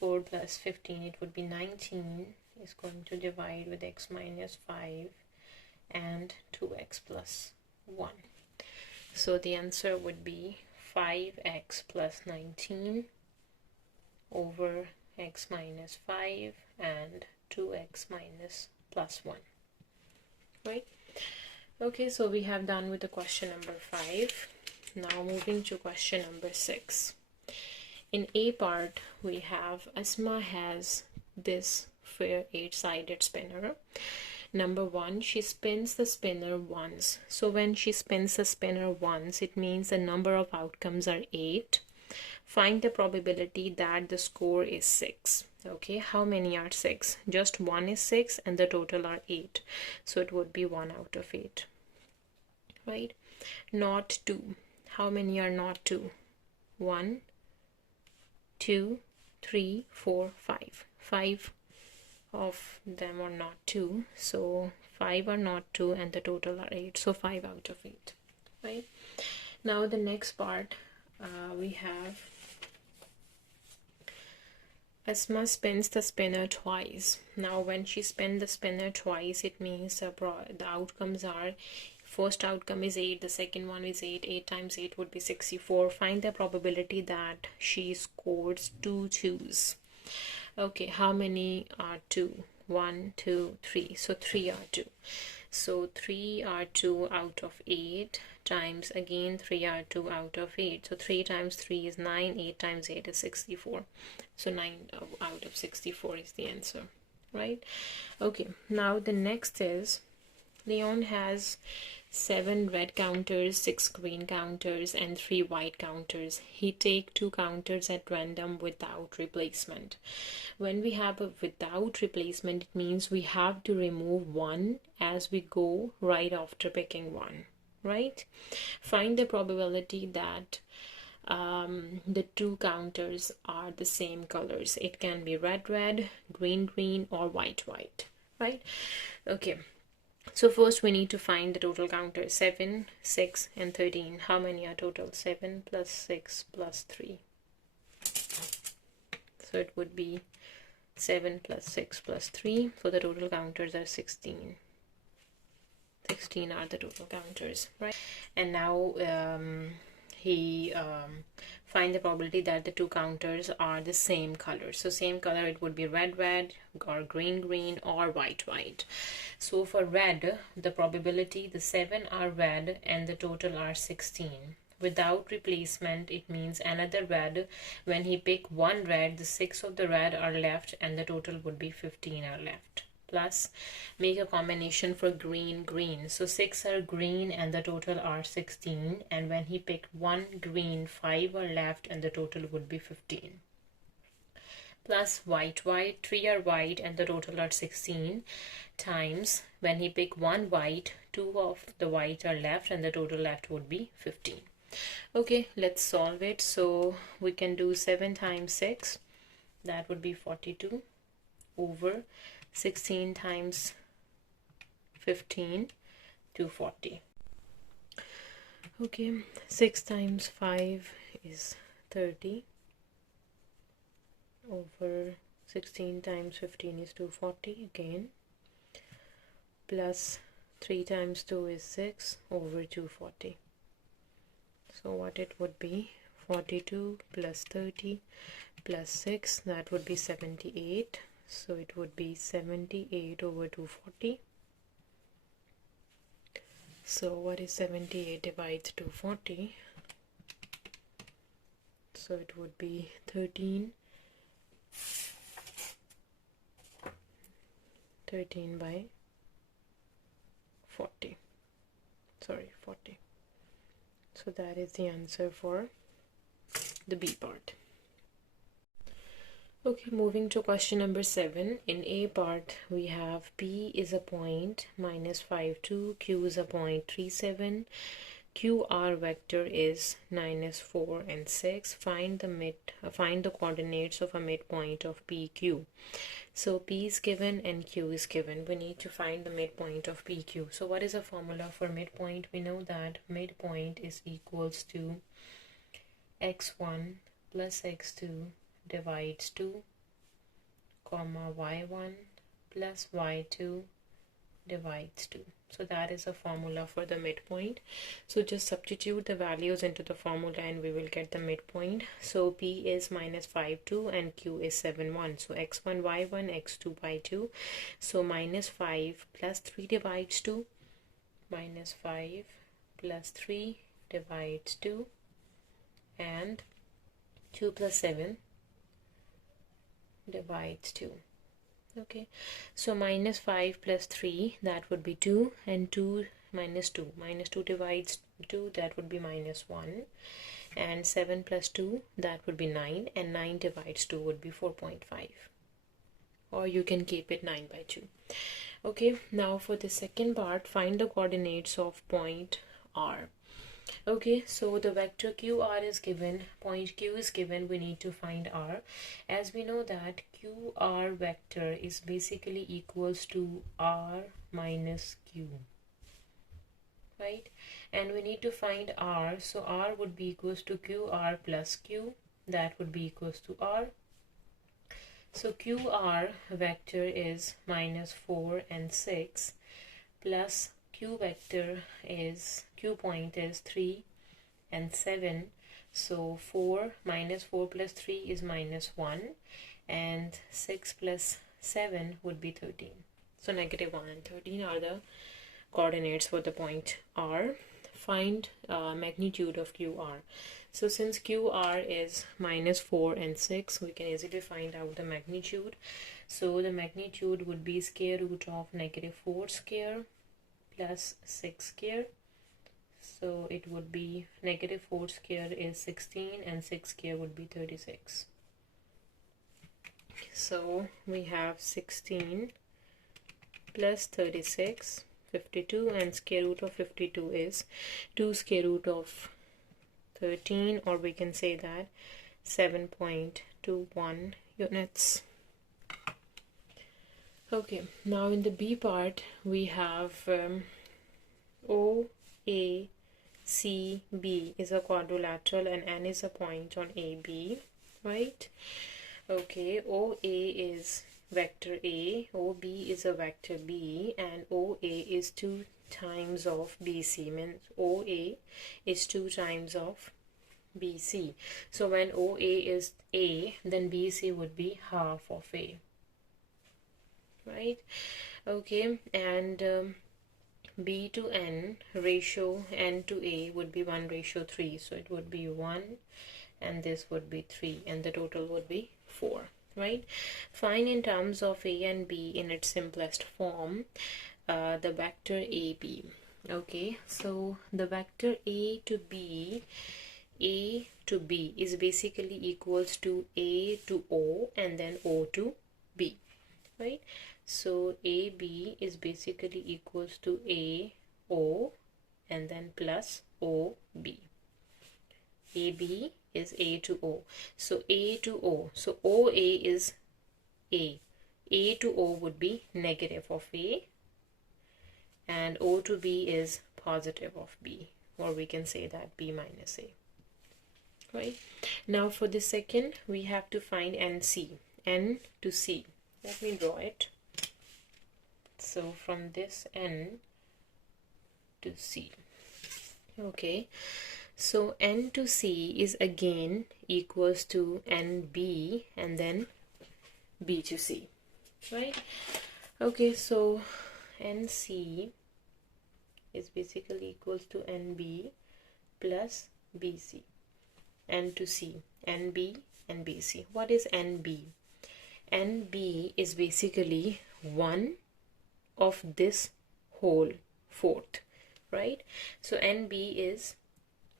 4 plus 15, it would be 19, is going to divide with x minus 5 and 2x plus 1. So the answer would be 5x plus 19 over x minus 5 and 2x minus plus 1, right? Okay, so we have done with the question number 5. Now moving to question number 6. In A part, we have Asma has this fair 8-sided spinner. Number 1, she spins the spinner once. So when she spins the spinner once, it means the number of outcomes are 8. Find the probability that the score is 6. Okay, how many are 6? Just 1 is 6 and the total are 8. So it would be 1 out of 8. Right? Not 2. How many are not 2? 1, 2, 3, 4, 5. 5 of them are not 2. So 5 are not 2 and the total are 8. So 5 out of 8. Right? Now the next part we have Asma spins the spinner twice. Now when she spins the spinner twice, it means the outcomes are, first outcome is 8, the second one is 8. 8 times 8 would be 64. Find the probability that she scores 2 2s. Okay, how many are 2? 1, 2, 3. So 3 are 2. So 3 are 2 out of 8 times again 3 are 2 out of 8. So 3 times 3 is 9. 8 times 8 is 64. So 9 out of 64 is the answer, right? Okay, now the next is Leon has 7 red counters, 6 green counters, and 3 white counters. He takes 2 counters at random without replacement. When we have a without replacement, it means we have to remove 1 as we go right after picking 1, right? Find the probability that the 2 counters are the same colors. It can be red, red, green, green, or white, white, right? Okay. So first we need to find the total counters. 7, 6, and 13. How many are total? 7 plus 6 plus 3. So it would be 7 plus 6 plus 3. So the total counters are 16. 16 are the total counters, right? And now he find the probability that the 2 counters are the same color. So same color, it would be red, red, or green, green, or white, white. So for red, the probability, the 7 are red and the total are 16. Without replacement, it means another red. When he pick 1 red, the 6 of the red are left and the total would be 15 are left. Plus make a combination for green, green. So 6 are green and the total are 16. And when he picked 1 green, 5 are left and the total would be 15. Plus white, white, 3 are white and the total are 16. Times when he picked 1 white, 2 of the white are left and the total left would be 15. Okay, let's solve it. So we can do 7 times 6. That would be 42 over 16 times 15, 240. Okay, 6 times 5 is 30 over 16 times 15 is 240 again, plus 3 times 2 is 6 over 240. So what it would be, 42 plus 30 plus 6, that would be 78. So it would be 78 over 240. So what is 78 divides 240? So it would be 13 by 40. Sorry, 40. So that is the answer for the B part. Okay, moving to question number 7. In A part, we have P is a point -5, 2, Q is a point 3, 7, QR vector is -4 and 6. Find the coordinates of a midpoint of PQ. So P is given and Q is given. We need to find the midpoint of PQ. So what is the formula for midpoint? We know that midpoint is equals to x1 plus x2 divides 2, comma y1 plus y2 divides 2. So that is a formula for the midpoint. So just substitute the values into the formula and we will get the midpoint. So P is minus 5, 2 and Q is 7, 1. So x1, y1, x2 by 2. So minus 5 plus 3 divides 2. Minus 5 plus 3 divides 2. And 2 plus 7 divides 2. Okay, so minus 5 plus 3, that would be 2, and 2 minus 2 divides 2, that would be minus 1, and 7 plus 2, that would be 9, and 9 divides 2 would be 4.5, or you can keep it 9 by 2. Okay, now for the second part, find the coordinates of point R. Okay, so the vector QR is given, point Q is given, we need to find R. As we know that QR vector is basically equals to R minus Q, right? And we need to find R, so R would be equals to QR plus Q, that would be equals to R. So QR vector is minus 4 and 6 plus Q vector is, Q point is 3 and 7. So 4 minus 4 plus 3 is minus 1, and 6 plus 7 would be 13. So negative 1 and 13 are the coordinates for the point R. Find magnitude of QR. So since QR is minus 4 and 6, we can easily find out the magnitude. So the magnitude would be square root of negative 4 square plus 6 square. So it would be negative 4 square is 16 and 6 square would be 36. So we have 16 plus 36, 52, and square root of 52 is 2 square root of 13, or we can say that 7.21 units. Okay, now in the B part we have OACB is a quadrilateral and N is a point on AB, right? Okay, OA is vector A, OB is a vector B, and OA is 2 times of BC, means OA is 2 times of BC. So when OA is A, then BC would be half of A, right? Okay, and B to N ratio N to A would be 1:3, so it would be 1 and this would be 3 and the total would be 4, right? Find in terms of A and B in its simplest form the vector AB. Okay, so the vector A to B is basically equals to A to O and then O to B, right? So AB is basically equals to AO and then plus OB. AB is A to O. So A to O. So OA is A. A to O would be negative of A and O to B is positive of B, or we can say that B minus A, right? Now for the second we have to find NC, N to C. Let me draw it. So from this N to C. Okay, so N to C is again equals to NB and then B to C, right? Okay, so NC is basically equals to NB plus BC. N to C, NB and BC. What is NB? NB is basically 1 of this whole fourth, right? So NB is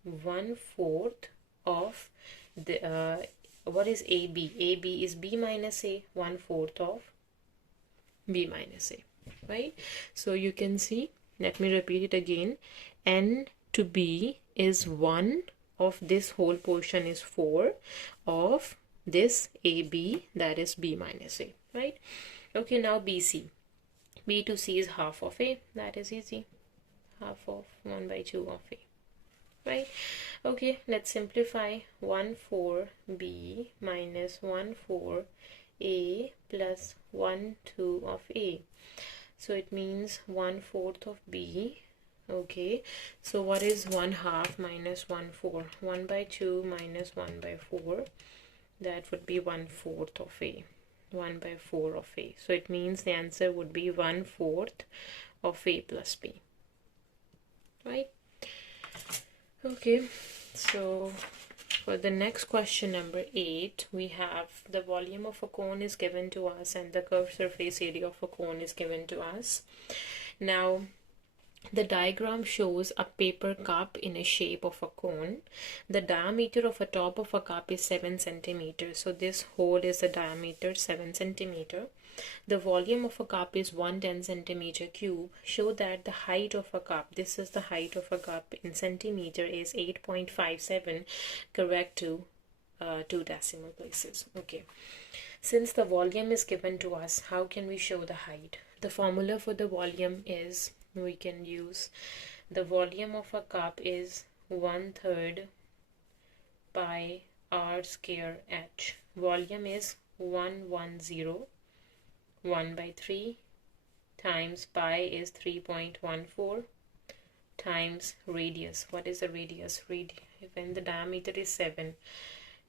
1/4 of the what is AB? AB is B minus A, 1/4 of B minus A, right? So you can see, let me repeat it again. N to B is 1 of this whole portion is 4 of this AB, that is B minus A, right? Okay, now BC. B to C is half of A, that is easy. Half of 1 by 2 of A, right? Okay, let's simplify. 1/4 B minus 1/4 A plus 1/2 of A. So it means 1/4 of B. Okay, so what is 1/2 minus 1/4? 1 by 2 minus 1 by 4. That would be 1/4 of A. 1 by 4 of A. So it means the answer would be 1/4 of A plus B. Right? Okay, so for the next question, number 8, we have the volume of a cone is given to us and the curved surface area of a cone is given to us. Now, the diagram shows a paper cup in a shape of a cone. The diameter of a top of a cup is 7 centimeters. So this hole is the diameter 7 centimeter. The volume of a cup is 110 centimeter cube. Show that the height of a cup, this is the height of a cup in centimeter, is 8.57, correct to 2 decimal places. Okay. Since the volume is given to us, how can we show the height? The formula for the volume is, we can use, the volume of a cup is 1/3 by r square h. Volume is 110. 1 by 3 times pi is 3.14 times radius. What is the radius? When the diameter is 7,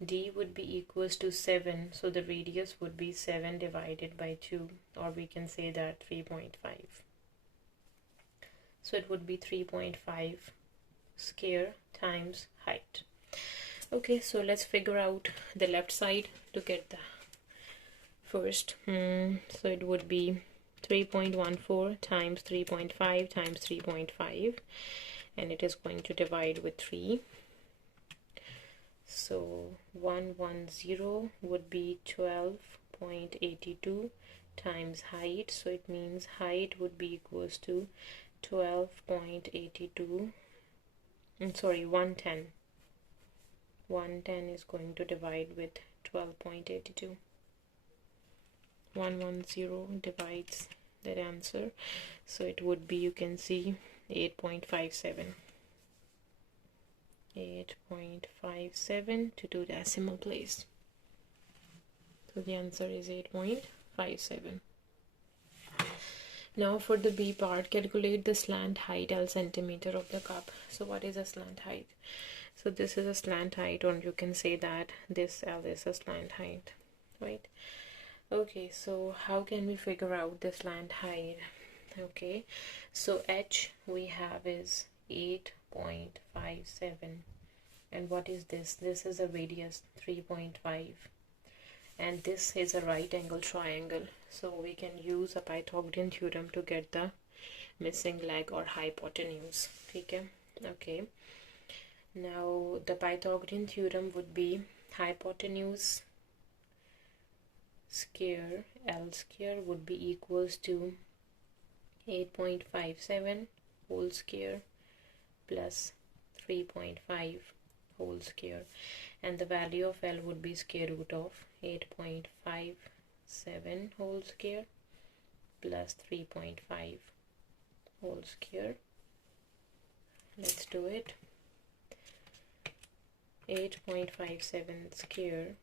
d would be equals to 7, so the radius would be 7 divided by 2, or we can say that 3.5. So it would be 3.5 square times height. Okay, so let's figure out the left side to get the first. So it would be 3.14 times 3.5 times 3.5, and it is going to divide with 3. So 110 would be 12.82 times height. So it means height would be equals to 12.82. Sorry, 110. 110 is going to divide with 12.82. 110 divides that answer. So it would be, you can see, 8.57. 8.57 to 2 decimal place. So the answer is 8.57. Now for the B part, calculate the slant height L centimeter of the cup. So what is a slant height? So this is a slant height, or you can say that this L is a slant height, right? Okay, so how can we figure out the slant height? Okay, so H we have is 8.57, and what is this? This is a radius 3.5, and this is a right angle triangle. So we can use a Pythagorean theorem to get the missing leg or hypotenuse. Okay, now the Pythagorean theorem would be hypotenuse square L square would be equals to 8.57 whole square plus 3.5 whole square, and the value of L would be square root of 8.57 whole square plus 3.5 whole square. Let's do it. 8.57 square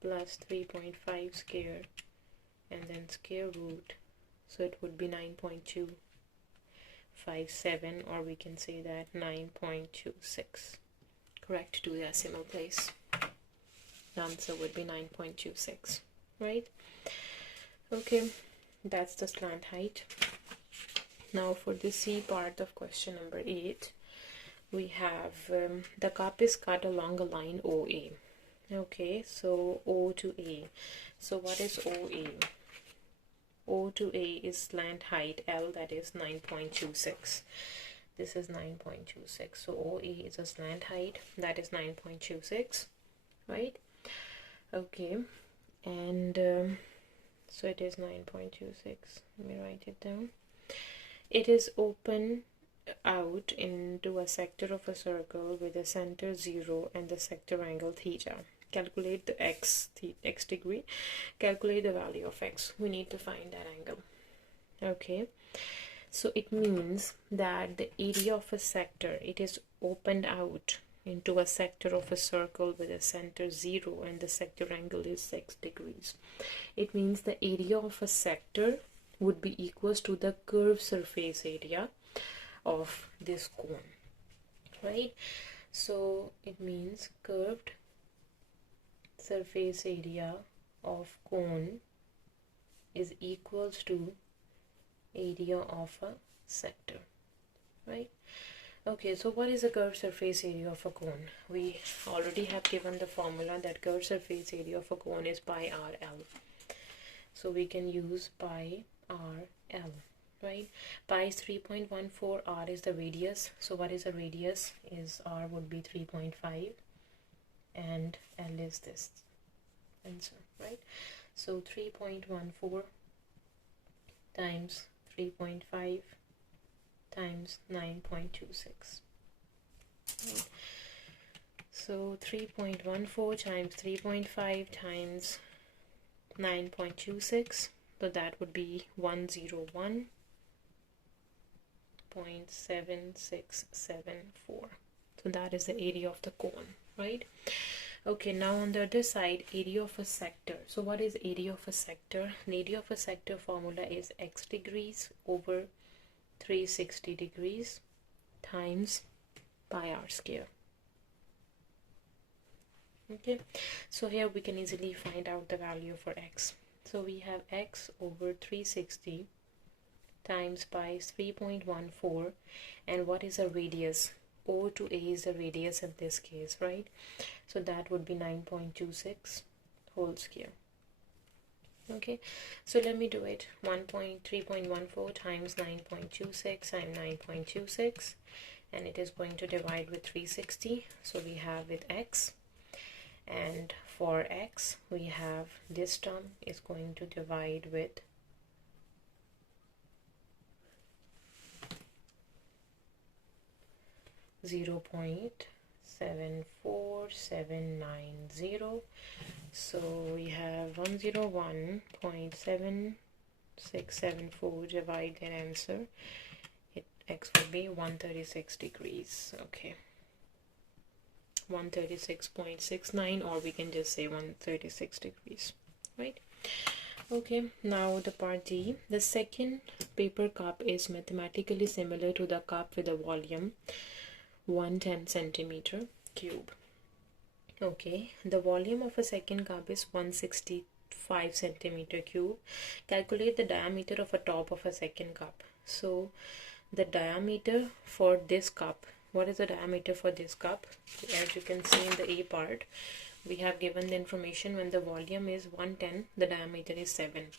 plus 3.5 square and then square root, so it would be 9.257, or we can say that 9.26, correct to decimal place. The answer would be 9.26, right? Okay, that's the slant height. Now for the C part of question number 8, we have the cup is cut along a line OA. Okay, so O to A. So what is OA? O to A is slant height L, that is 9.26. This is 9.26. So OA is a slant height, that is 9.26, right? Okay, and so it is 9.26. Let me write it down. It is open out into a sector of a circle with a center 0 and the sector angle theta. calculate the x degree, calculate the value of x. We need to find that angle. Okay, so it means that the area of a sector, it is opened out into a sector of a circle with a center 0 and the sector angle is 6 degrees. It means the area of a sector would be equals to the curved surface area of this cone, right? So it means curved surface area of cone is equals to area of a sector, right? Okay, so what is the curved surface area of a cone? We already have given the formula that curved surface area of a cone is pi RL. So we can use pi RL, right? Pi is 3.14, R is the radius. So what is the radius? Is R would be 3.5 and L is this answer, right? So 3.14 times 3.5 times 9.26. Right? So 3.14 times 3.5 times 9.26, so that would be 101.7674. So that is the area of the cone, right? Okay, now on the other side, area of a sector. So what is area of a sector? The area of a sector formula is x degrees over 360 degrees times pi r square. Okay, so here we can easily find out the value for x. So we have x over 360 times pi is 3.14, and what is the radius? O to A is the radius in this case, right? So that would be 9.26 whole square. Okay, so let me do it. 3.14 times 9.26 times 9.26, and it is going to divide with 360. So we have with x, and for x we have this term is going to divide with 0.74790. So we have 101.7674 divide that answer. X would be 136 degrees. Okay, 136.69, or we can just say 136 degrees, right? Okay, now the part D. The second paper cup is mathematically similar to the cup with a volume 110 centimeter cube. Okay, the volume of a second cup is 165 centimeter cube. Calculate the diameter of a top of a second cup. So the diameter for this cup, what is the diameter for this cup? As you can see in the A part, we have given the information when the volume is 110, the diameter is 7,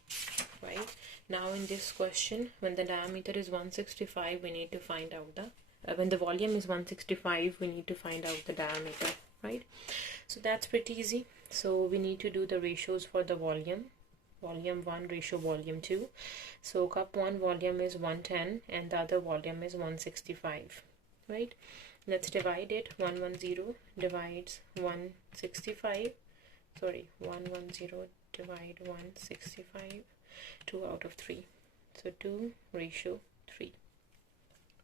right? Now in this question, when the diameter is 165, we need to find out the when the volume is 165, we need to find out the diameter, right? So that's pretty easy. So we need to do the ratios for the volume 1 ratio volume 2. So cup 1 volume is 110 and the other volume is 165, right? Let's divide it. 110 divides 165, sorry, 110 divide 165, 2 out of 3, so 2 ratio 3,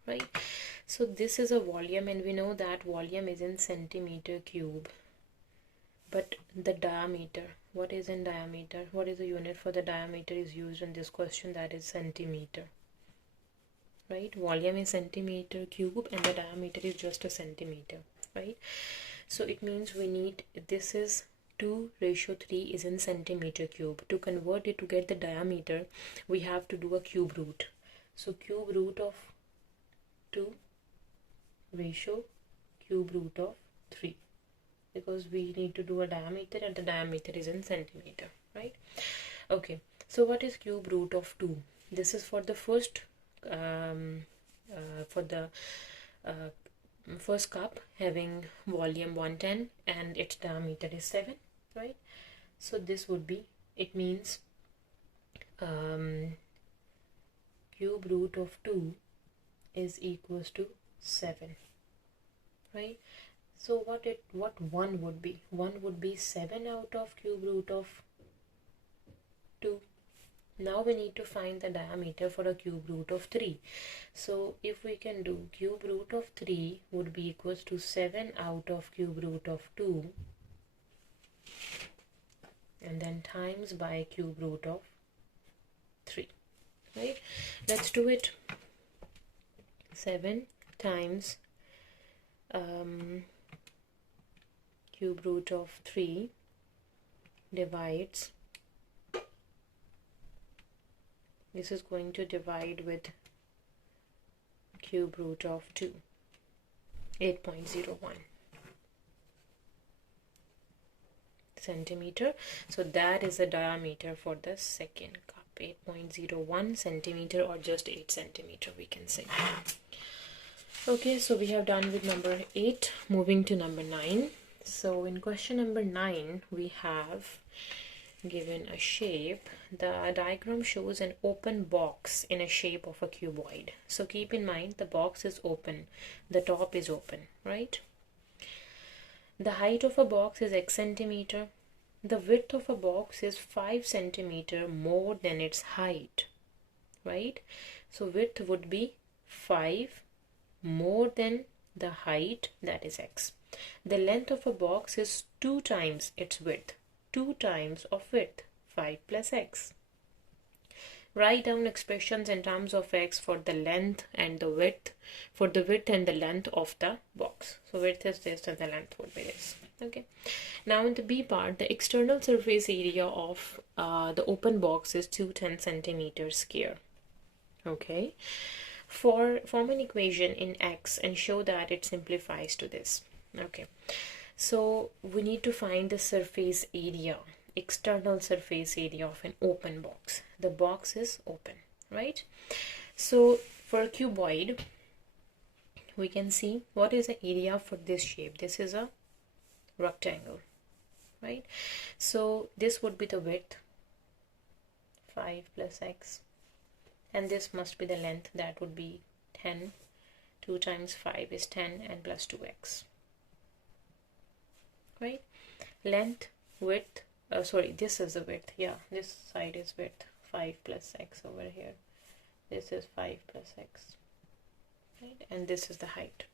right? So this is a volume, and we know that volume is in centimeter cube, but the diameter, what is in diameter, what is the unit for the diameter is used in this question, that is centimeter, right? Volume is centimeter cube and the diameter is just a centimeter, right? So it means we need, this is 2 ratio 3 is in centimeter cube. To convert it to get the diameter, we have to do a cube root. So cube root of 2 ratio cube root of 3, because we need to do a diameter and the diameter is in centimeter, right? Okay, so what is cube root of 2? This is for the first first cup having volume 110 and its diameter is 7, right? So this would be, it means cube root of 2 is equals to 7, right? So what 1 would be? 1 would be 7 out of cube root of 2. Now we need to find the diameter for a cube root of 3. So if we can do, cube root of 3 would be equals to 7 out of cube root of 2, and then times by cube root of 3, right? Let's do it. 7 times cube root of 3 divides, this is going to divide with cube root of 2, 8.01 centimeter. So that is the diameter for the second cup, 8.01 centimeter, or just 8 centimeter we can say. Okay, so we have done with number 8. Moving to number 9. So in question number 9 we have given a shape. The diagram shows an open box in a shape of a cuboid. So keep in mind the box is open, the top is open, right? The height of a box is x centimeter. The width of a box is 5 centimeter more than its height, right? So width would be 5 more than the height, that is x. The length of a box is 2 times its width. 2 times of width, 5 plus x. Write down expressions in terms of x for the length and the width, for the width and the length of the box. So width is this and the length would be this. Okay. Now in the B part, the external surface area of the open box is 210 centimeters square. Okay. Form an equation in x and show that it simplifies to this. Okay. So we need to find the surface area, external surface area of an open box. The box is open, right? So for a cuboid, we can see what is the area for this shape. This is a rectangle, right? So this would be the width, 5 plus x, and this must be the length, that would be 10. 2 times 5 is 10 and plus 2x. Right? Length, width, this is the width. Yeah, this side is width, 5 plus x over here. This is 5 plus x. Right? And this is the height.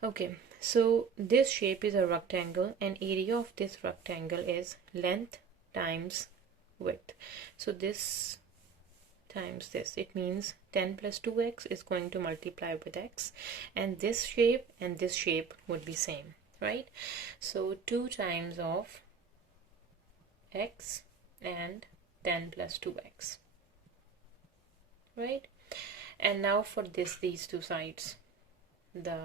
Okay, so this shape is a rectangle, and area of this rectangle is length times width. So this times this, it means 10 plus 2x is going to multiply with x, and this shape would be same, right? So 2 times of x and 10 plus 2x, right? And now for this, these two sides, the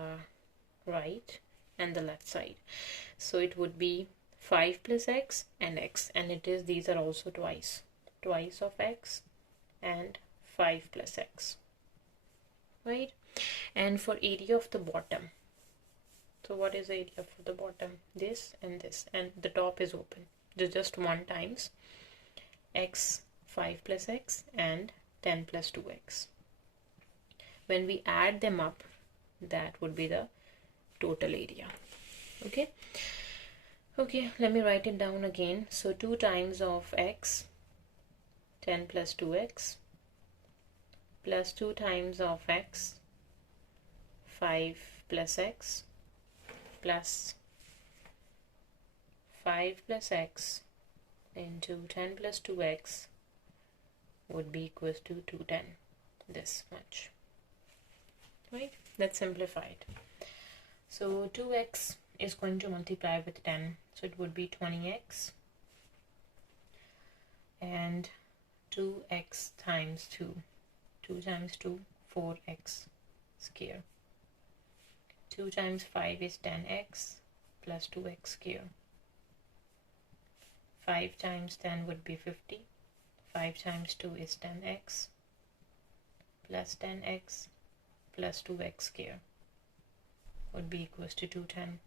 right and the left side, so it would be 5 plus x, and it is, these are also twice of x and 5 plus x, right? And for area of the bottom, so what is the area for the bottom? This, and the top is open. There's just 1 times x, 5 plus x, and 10 plus 2x. When we add them up, that would be the total area. Okay, let me write it down again. So 2 times of x, 10 plus 2x, plus 2 times of x, 5 plus x, plus 5 plus x into 10 plus 2x would be equals to 210, this much, right? Let's simplify it. So 2x is going to multiply with 10, so it would be 20x, and 2x times 2, 2 times 2, 4x square. 2 times 5 is 10x plus 2x square. 5 times 10 would be 50. 5 times 2 is 10x plus 10x plus 2x square would be equals to 210,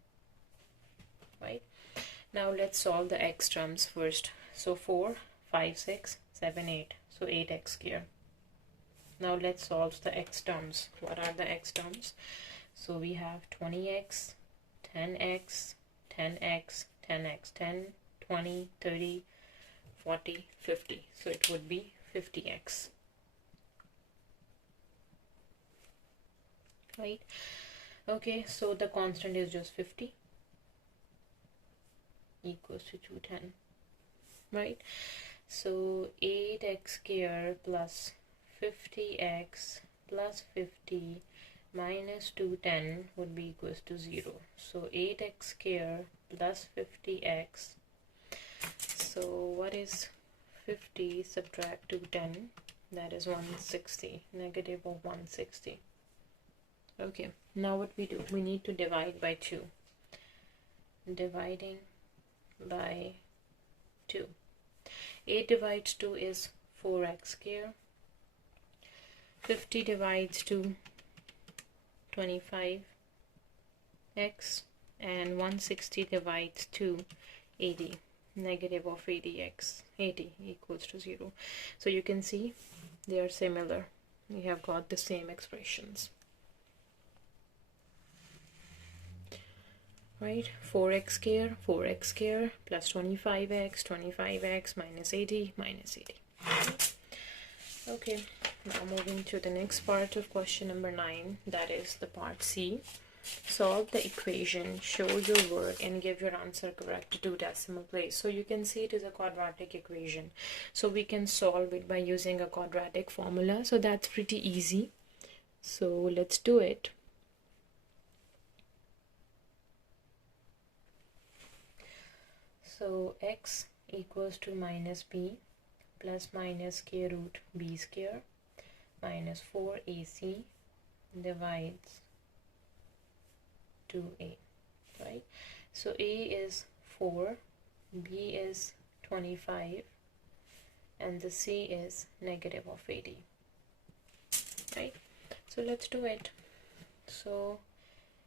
right? Now let's solve the x terms first. So 4, 5, 6, 7, 8, so 8x square. Now let's solve the x terms. What are the x terms? So we have 20x, 10x, 10x, 10x, 10, 20, 30, 40, 50. So it would be 50x. Right? Okay, so the constant is just 50 equals to 210. Right? So 8x squared plus 50x plus 50 minus 210 would be equals to 0. So 8x squared plus 50x. So what is 50 subtract 210? That is 160, negative of 160. Okay, now what we do? We need to divide by 2. Dividing by 2. 8 divides 2 is 4x squared. 50 divides 2, 25x, and 160 divides 2, 80. Negative of 80x, 80 equals to 0. So you can see they are similar. We have got the same expressions. Right? 4x squared plus 25x, 25x minus 80, minus 80. Okay, now moving to the next part of question number 9, that is the part C. Solve the equation, show your work, and give your answer correct to 2 decimal place. So you can see it is a quadratic equation. So we can solve it by using a quadratic formula. So that's pretty easy. So let's do it. So x equals to minus b plus minus square root b square minus 4ac divides 2a, right? So a is 4, b is 25, and the c is negative of 80, right? So let's do it. So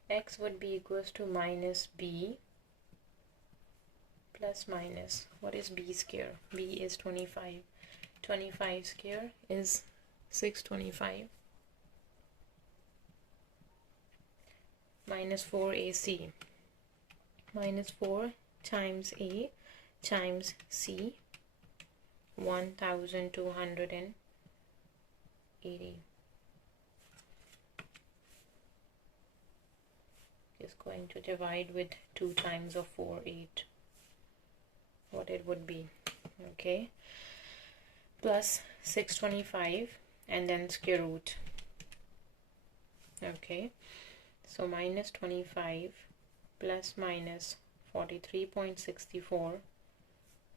x would be equals to minus b plus minus, what is b square? B is 25. 25 square is 625 minus 4ac. Minus 4 times a times c, 1280 is going to divide with 2 times of 4, 8. What it would be, okay, plus 625 and then square root. Okay, so minus 25 plus minus 43.64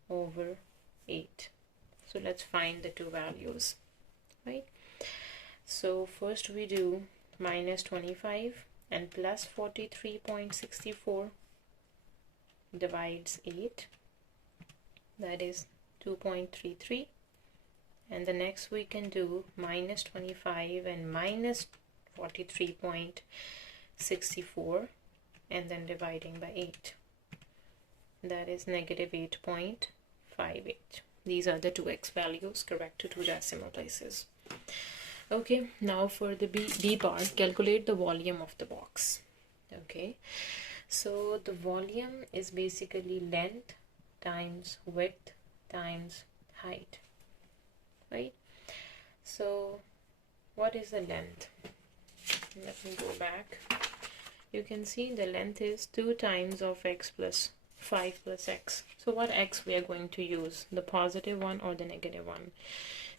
over 8. So let's find the two values, right? So first we do minus 25 and plus 43.64 divides 8. That is 2.33, and the next we can do minus 25 and minus 43.64 and then dividing by 8. That is negative 8.58. These are the two x values correct to 2 decimal places. Okay, now for the B part, calculate the volume of the box. Okay, so the volume is basically length times width times height, right? So what is the length? Let me go back. You can see the length is 2 times of x plus 5 plus x. So what x we are going to use, the positive one or the negative one?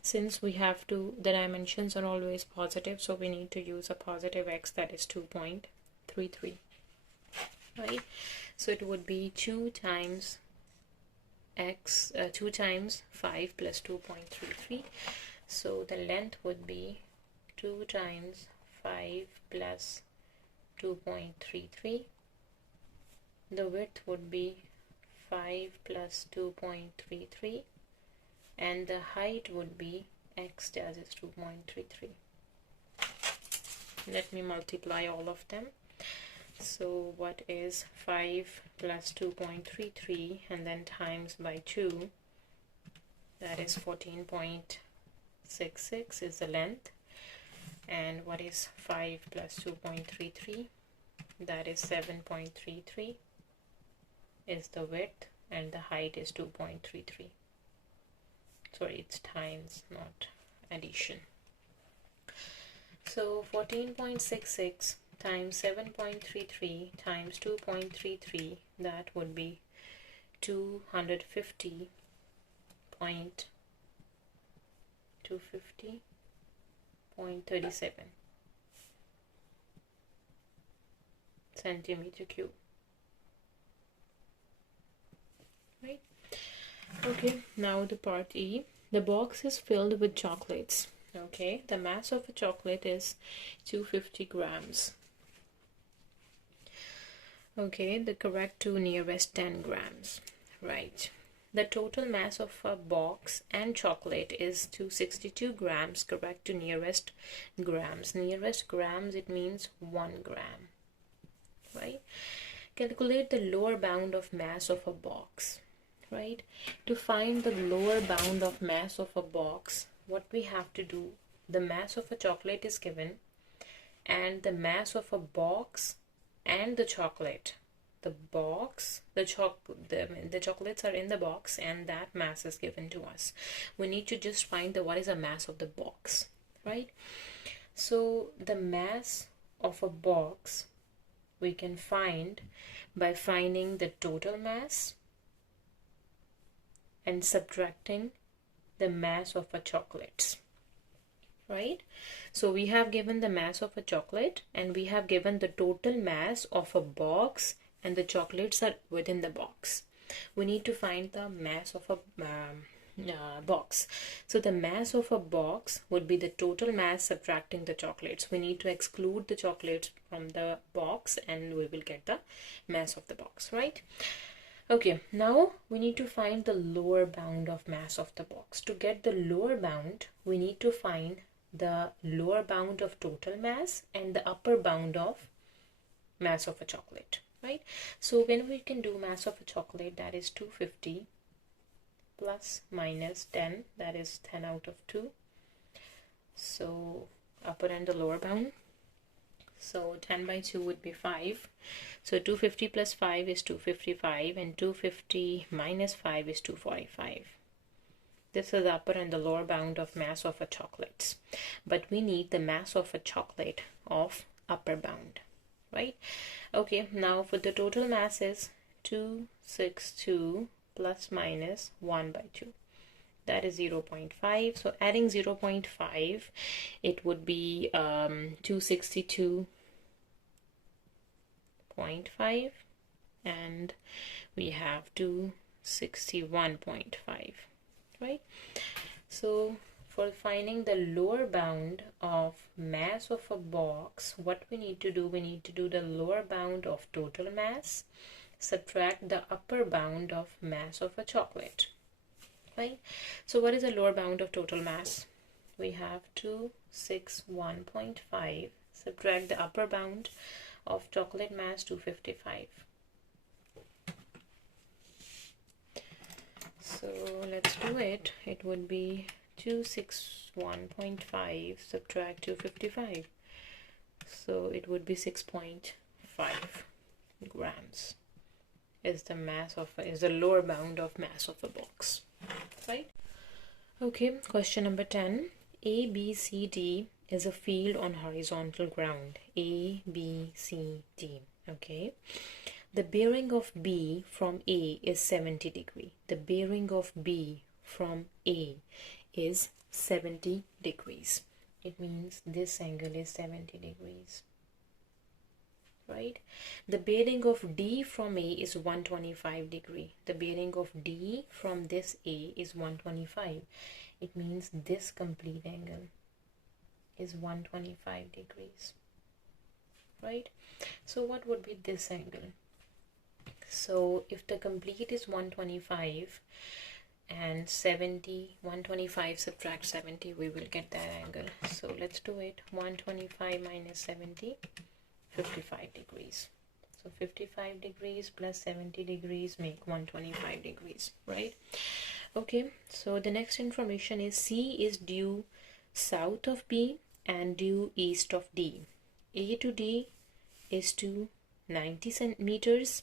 Since we have to, the dimensions are always positive, so we need to use a positive x, that is 2.33, right? So it would be 2 times x, 2 times 5 plus 2.33. So the length would be 2 times 5 plus 2.33. The width would be 5 plus 2.33, and the height would be x that is 2.33. Let me multiply all of them. So what is 5 plus 2.33 and then times by 2, that is 14.66 is the length, And what is 5 plus 2.33? That is 7.33 is the width, and the height is 2.33. Sorry, it's times, not addition. So 14.66 times 7.33 times 2.33, that would be 250.37 centimeter cube. Right? Okay, now the part E. The box is filled with chocolates. Okay, the mass of a chocolate is 250 grams. Okay, the correct to nearest 10 grams. Right. The total mass of a box and chocolate is 262 grams, correct to nearest grams. Nearest grams, it means 1 gram. Right? Calculate the lower bound of mass of a box. Right? To find the lower bound of mass of a box, what we have to do, the mass of a chocolate is given, and the mass of a box and the chocolate. The box, the chocolates are in the box, and that mass is given to us. We need to just find what is the mass of the box, right? So the mass of a box we can find by finding the total mass and subtracting the mass of a chocolate, right? So we have given the mass of a chocolate, and we have given the total mass of a box, and the chocolates are within the box. We need to find the mass of a box. So the mass of a box would be the total mass subtracting the chocolates. We need to exclude the chocolates from the box, and we will get the mass of the box, right? Okay, now we need to find the lower bound of mass of the box. To get the lower bound, we need to find the lower bound of total mass and the upper bound of mass of a chocolate, right? So when we can do mass of a chocolate, that is 250 plus minus 10, that is 10 out of 2. So upper and the lower bound. So 10 by 2 would be 5. So 250 plus 5 is 255, and 250 minus 5 is 245. This is the upper and the lower bound of mass of a chocolate. But we need the mass of a chocolate of upper bound, right? Okay, now for the total mass is 262 plus minus 1 by 2. That is 0.5. So adding 0.5, it would be 262.5, and we have 261.5, right? So for finding the lower bound of mass of a box, what we need to do, we need to do the lower bound of total mass, subtract the upper bound of mass of a chocolate, right? So what is the lower bound of total mass? We have 261.5, subtract the upper bound of chocolate mass, 255. So let's do it. It would be 261.5 subtract 255. So it would be 6.5 grams is the mass of is the lower bound of mass of a box, right? Okay, question number 10. A, B, C, D is a field on horizontal ground. A, B, C, D. Okay. The bearing of B from A is 70 degree. The bearing of B from A is 70 degrees. It means this angle is 70 degrees. Right? The bearing of D from A is 125 degree. The bearing of D from this A is 125. It means this complete angle is 125 degrees. Right? So what would be this angle? So if the complete is 125 and 70, 125 subtract 70, we will get that angle. So let's do it. 125 minus 70, 55 degrees. So 55 degrees plus 70 degrees make 125 degrees, right? Okay, so the next information is C is due south of B and due east of D. A to D is 290 centimeters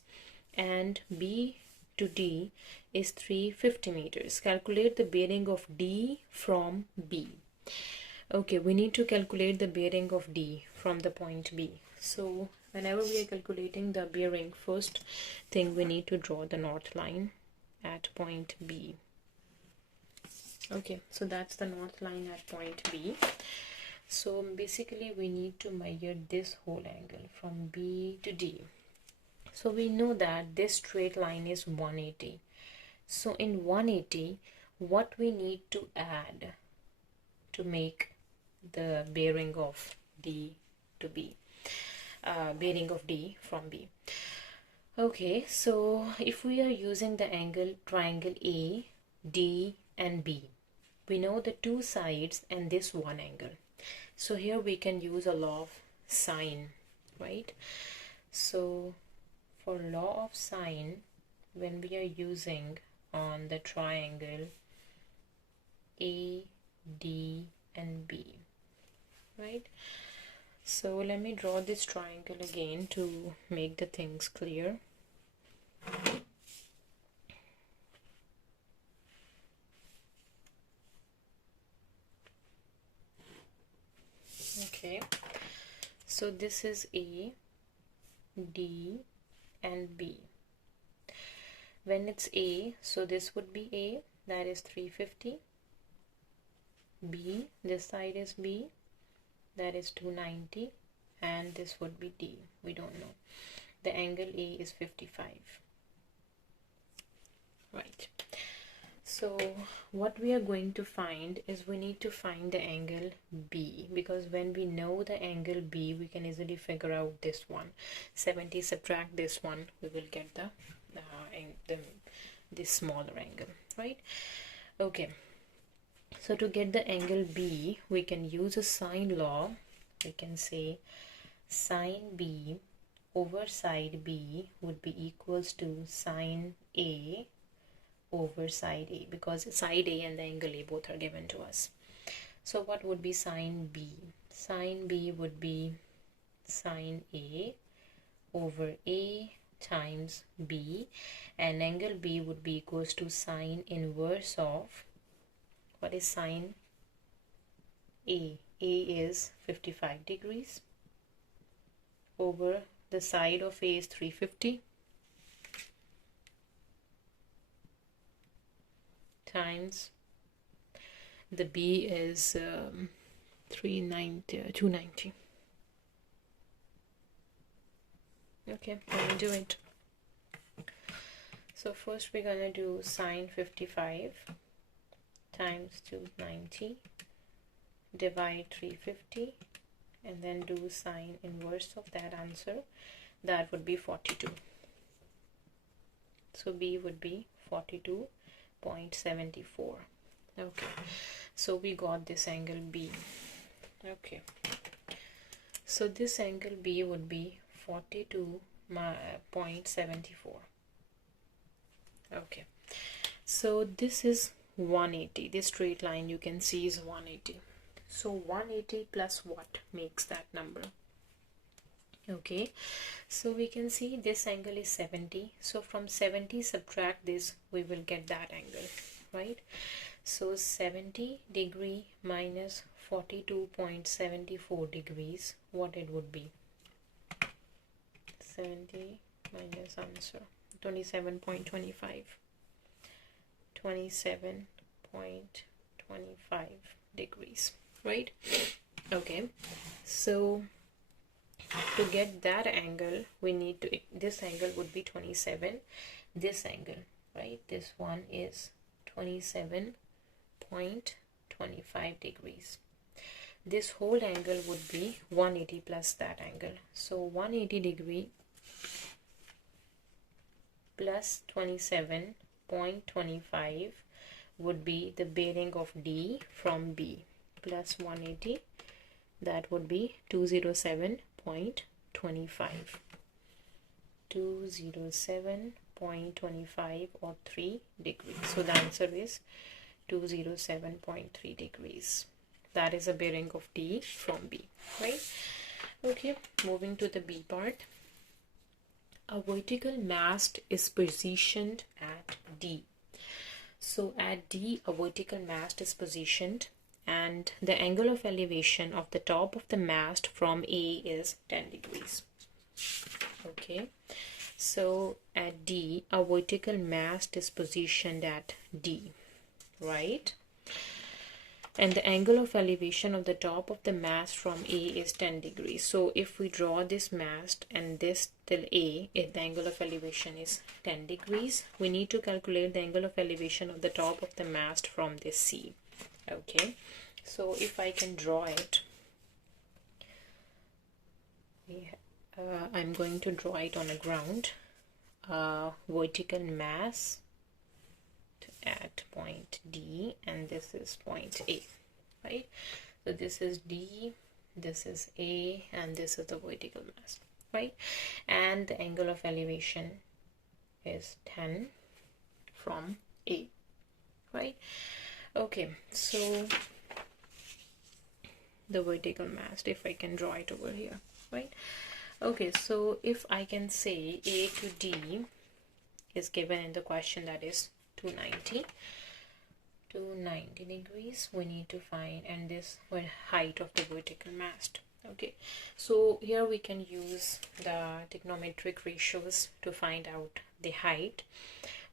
and B to D is 350 meters. Calculate the bearing of D from B. Okay, we need to calculate the bearing of D from the point B. So whenever we are calculating the bearing, first thing we need to draw the north line at point B. Okay, so that's the north line at point B. So basically we need to measure this whole angle from B to D. So we know that this straight line is 180. So in 180, what we need to add to make the bearing of D to B, bearing of D from B. Okay, so if we are using the angle triangle A, D and B, we know the two sides and this one angle. So here we can use a law of sine, right? So for law of sine, when we are using on the triangle A, D and B, right? So let me draw this triangle again to make the things clear. Okay, so this is A, D and B. When it's A, so this would be A, that is 350. B, this side is B, that is 290, and this would be D, we don't know. The angle A is 55, right? So what we are going to find is we need to find the angle B, because when we know the angle B, we can easily figure out this one. 70 subtract this one, we will get this smaller angle, right? Okay, so to get the angle B, we can use a sine law. We can say sine B over side B would be equals to sine A over side A, because side A and the angle A both are given to us. So what would be sine B? Sine B would be sine A over A times B, and angle B would be equals to sine inverse of, what is sine A? A is 55 degrees over the side of A is 350 times the B is 290. Okay, let me do it. So first we're gonna do sine 55 times 290 divide 350 and then do sine inverse of that answer. That would be 42. So B would be 42.74. Okay, so we got this angle B. Okay, so this angle B would be 42.74. Okay, so this is 180. This straight line you can see is 180. So 180 plus what makes that number? Okay, so we can see this angle is 70. So from 70 subtract this, we will get that angle, right? So 70 degree minus 42.74 degrees, what it would be? 70 minus answer 27.25. 27.25 degrees, right? Okay, so to get that angle, we need to, this angle would be 27. This angle, right, this one is 27.25 degrees. This whole angle would be 180 plus that angle. So 180 degree plus 27.25 would be the bearing of D from B, plus 180, that would be 207.25. 207.25 or 3 degrees. So the answer is 207.3 degrees. That is a bearing of D from B, right? Okay, moving to the B part. A vertical mast is positioned at D. So at D, a vertical mast is positioned, and the angle of elevation of the top of the mast from A is 10 degrees. Okay, so at D, a vertical mast is positioned at D, right? And the angle of elevation of the top of the mast from A is 10 degrees. So if we draw this mast and this till A, if the angle of elevation is 10 degrees, we need to calculate the angle of elevation of the top of the mast from this C. Okay, so if I can draw it, I'm going to draw it on a ground, vertical mast at point D, and this is point A, right? So this is D, this is A, and this is the vertical mast, right? And the angle of elevation is 10 from A, right? Okay, so the vertical mast, if I can draw it over here, right? Okay, so if I can say A to D is given in the question, that is 290 degrees, we need to find, and this height of the vertical mast. Okay, so here we can use the trigonometric ratios to find out the height.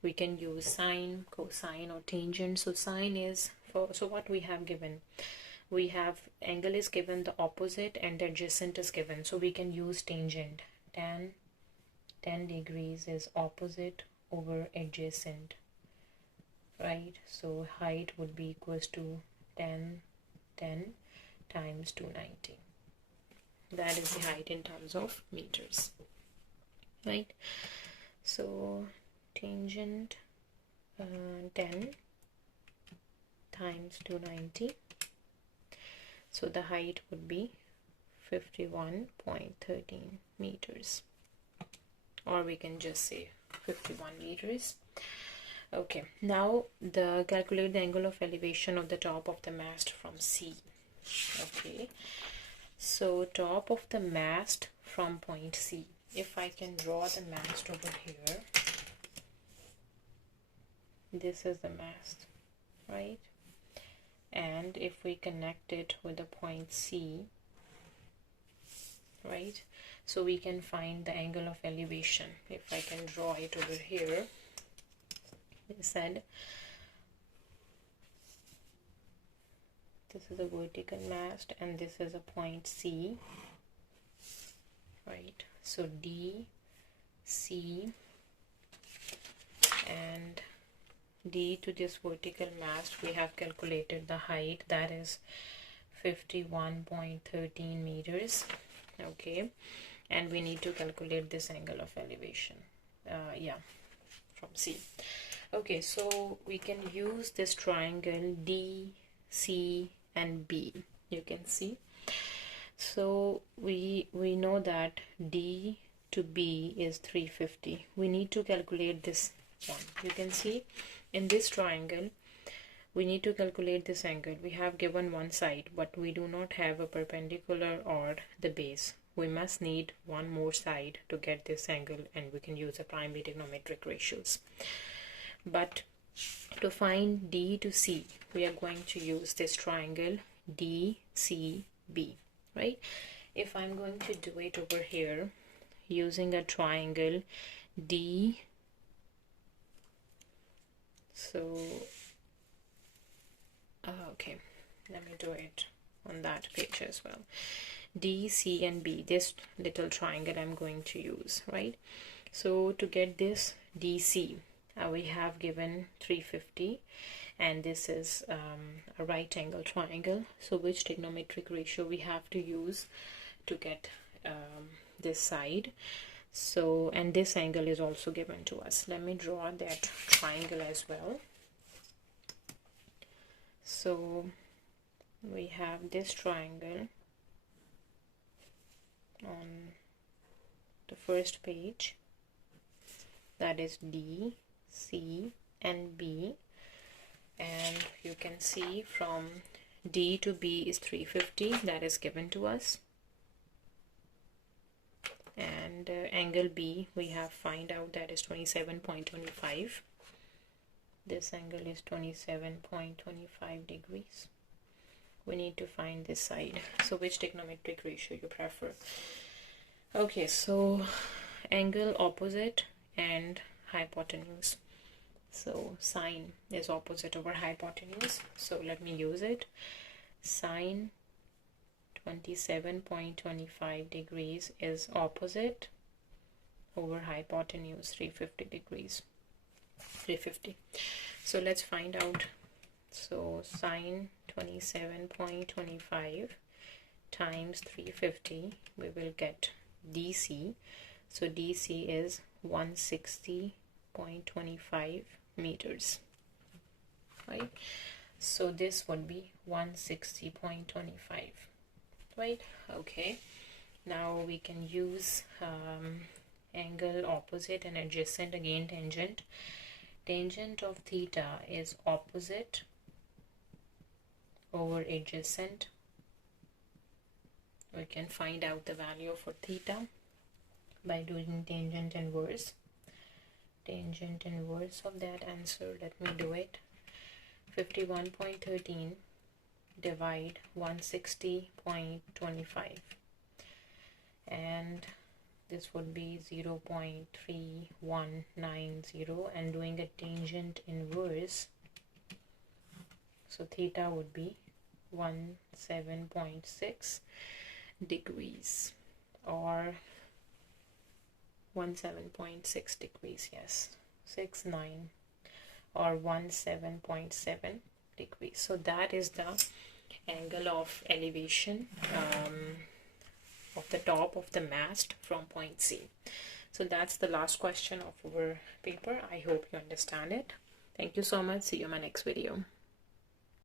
We can use sine, cosine, or tangent. So sine is for, so what we have given, we have angle is given, the opposite and the adjacent is given, so we can use tangent. 10 degrees is opposite over adjacent, right? So height would be equals to 10 times 290. That is the height in terms of meters, right? So tangent 10 times 290, so the height would be 51.13 meters, or we can just say 51 meters. Okay, now calculate the angle of elevation of the top of the mast from C. Okay, so top of the mast from point C. If I can draw the mast over here, this is the mast, right? And if we connect it with the point C, right, so we can find the angle of elevation. If I can draw it over here, they said this is a vertical mast and this is a point C, right? So D, C, and D to this vertical mast, we have calculated the height, that is 51.13 meters. Okay, and we need to calculate this angle of elevation, from C. Okay, so we can use this triangle D, C, and B. You can see, so we know that D to B is 350. We need to calculate this one. You can see in this triangle we need to calculate this angle. We have given one side, but we do not have a perpendicular or the base. We must need one more side to get this angle, and we can use the primary trigonometric ratios. But to find D to C, we are going to use this triangle DCB, right? If I'm going to do it over here using a triangle D, so okay, let me do it on that page as well. D, C, and B, this little triangle I'm going to use, right? So to get this DC, we have given 350, and this is a right angle triangle. So which trigonometric ratio we have to use to get this side? So, and this angle is also given to us. Let me draw that triangle as well. So we have this triangle on the first page, that is D, C, and B, and you can see from D to B is 350, that is given to us. And angle B we have find out that is 27.25. This angle is 27.25 degrees. We need to find this side. So which trigonometric ratio you prefer? Okay, so angle opposite and hypotenuse. So sine is opposite over hypotenuse. So let me use it. Sine 27.25 degrees is opposite over hypotenuse 350 degrees. 350. So let's find out. So sine 27.25 times 350, we will get DC. So DC is 160.25 meters, right? So this would be 160.25, right? Okay, now we can use angle opposite and adjacent, again tangent. Tangent of theta is opposite over adjacent. We can find out the value for theta by doing tangent inverse. Tangent inverse of that answer, let me do it. 51.13 divide 160.25, and this would be 0.3190, and doing a tangent inverse, so theta would be 17.6 degrees, or 17.6 degrees, yes, 69, or 17.7 degrees. So that is the angle of elevation of the top of the mast from point C. So that's the last question of our paper. I hope you understand it. Thank you so much. See you in my next video.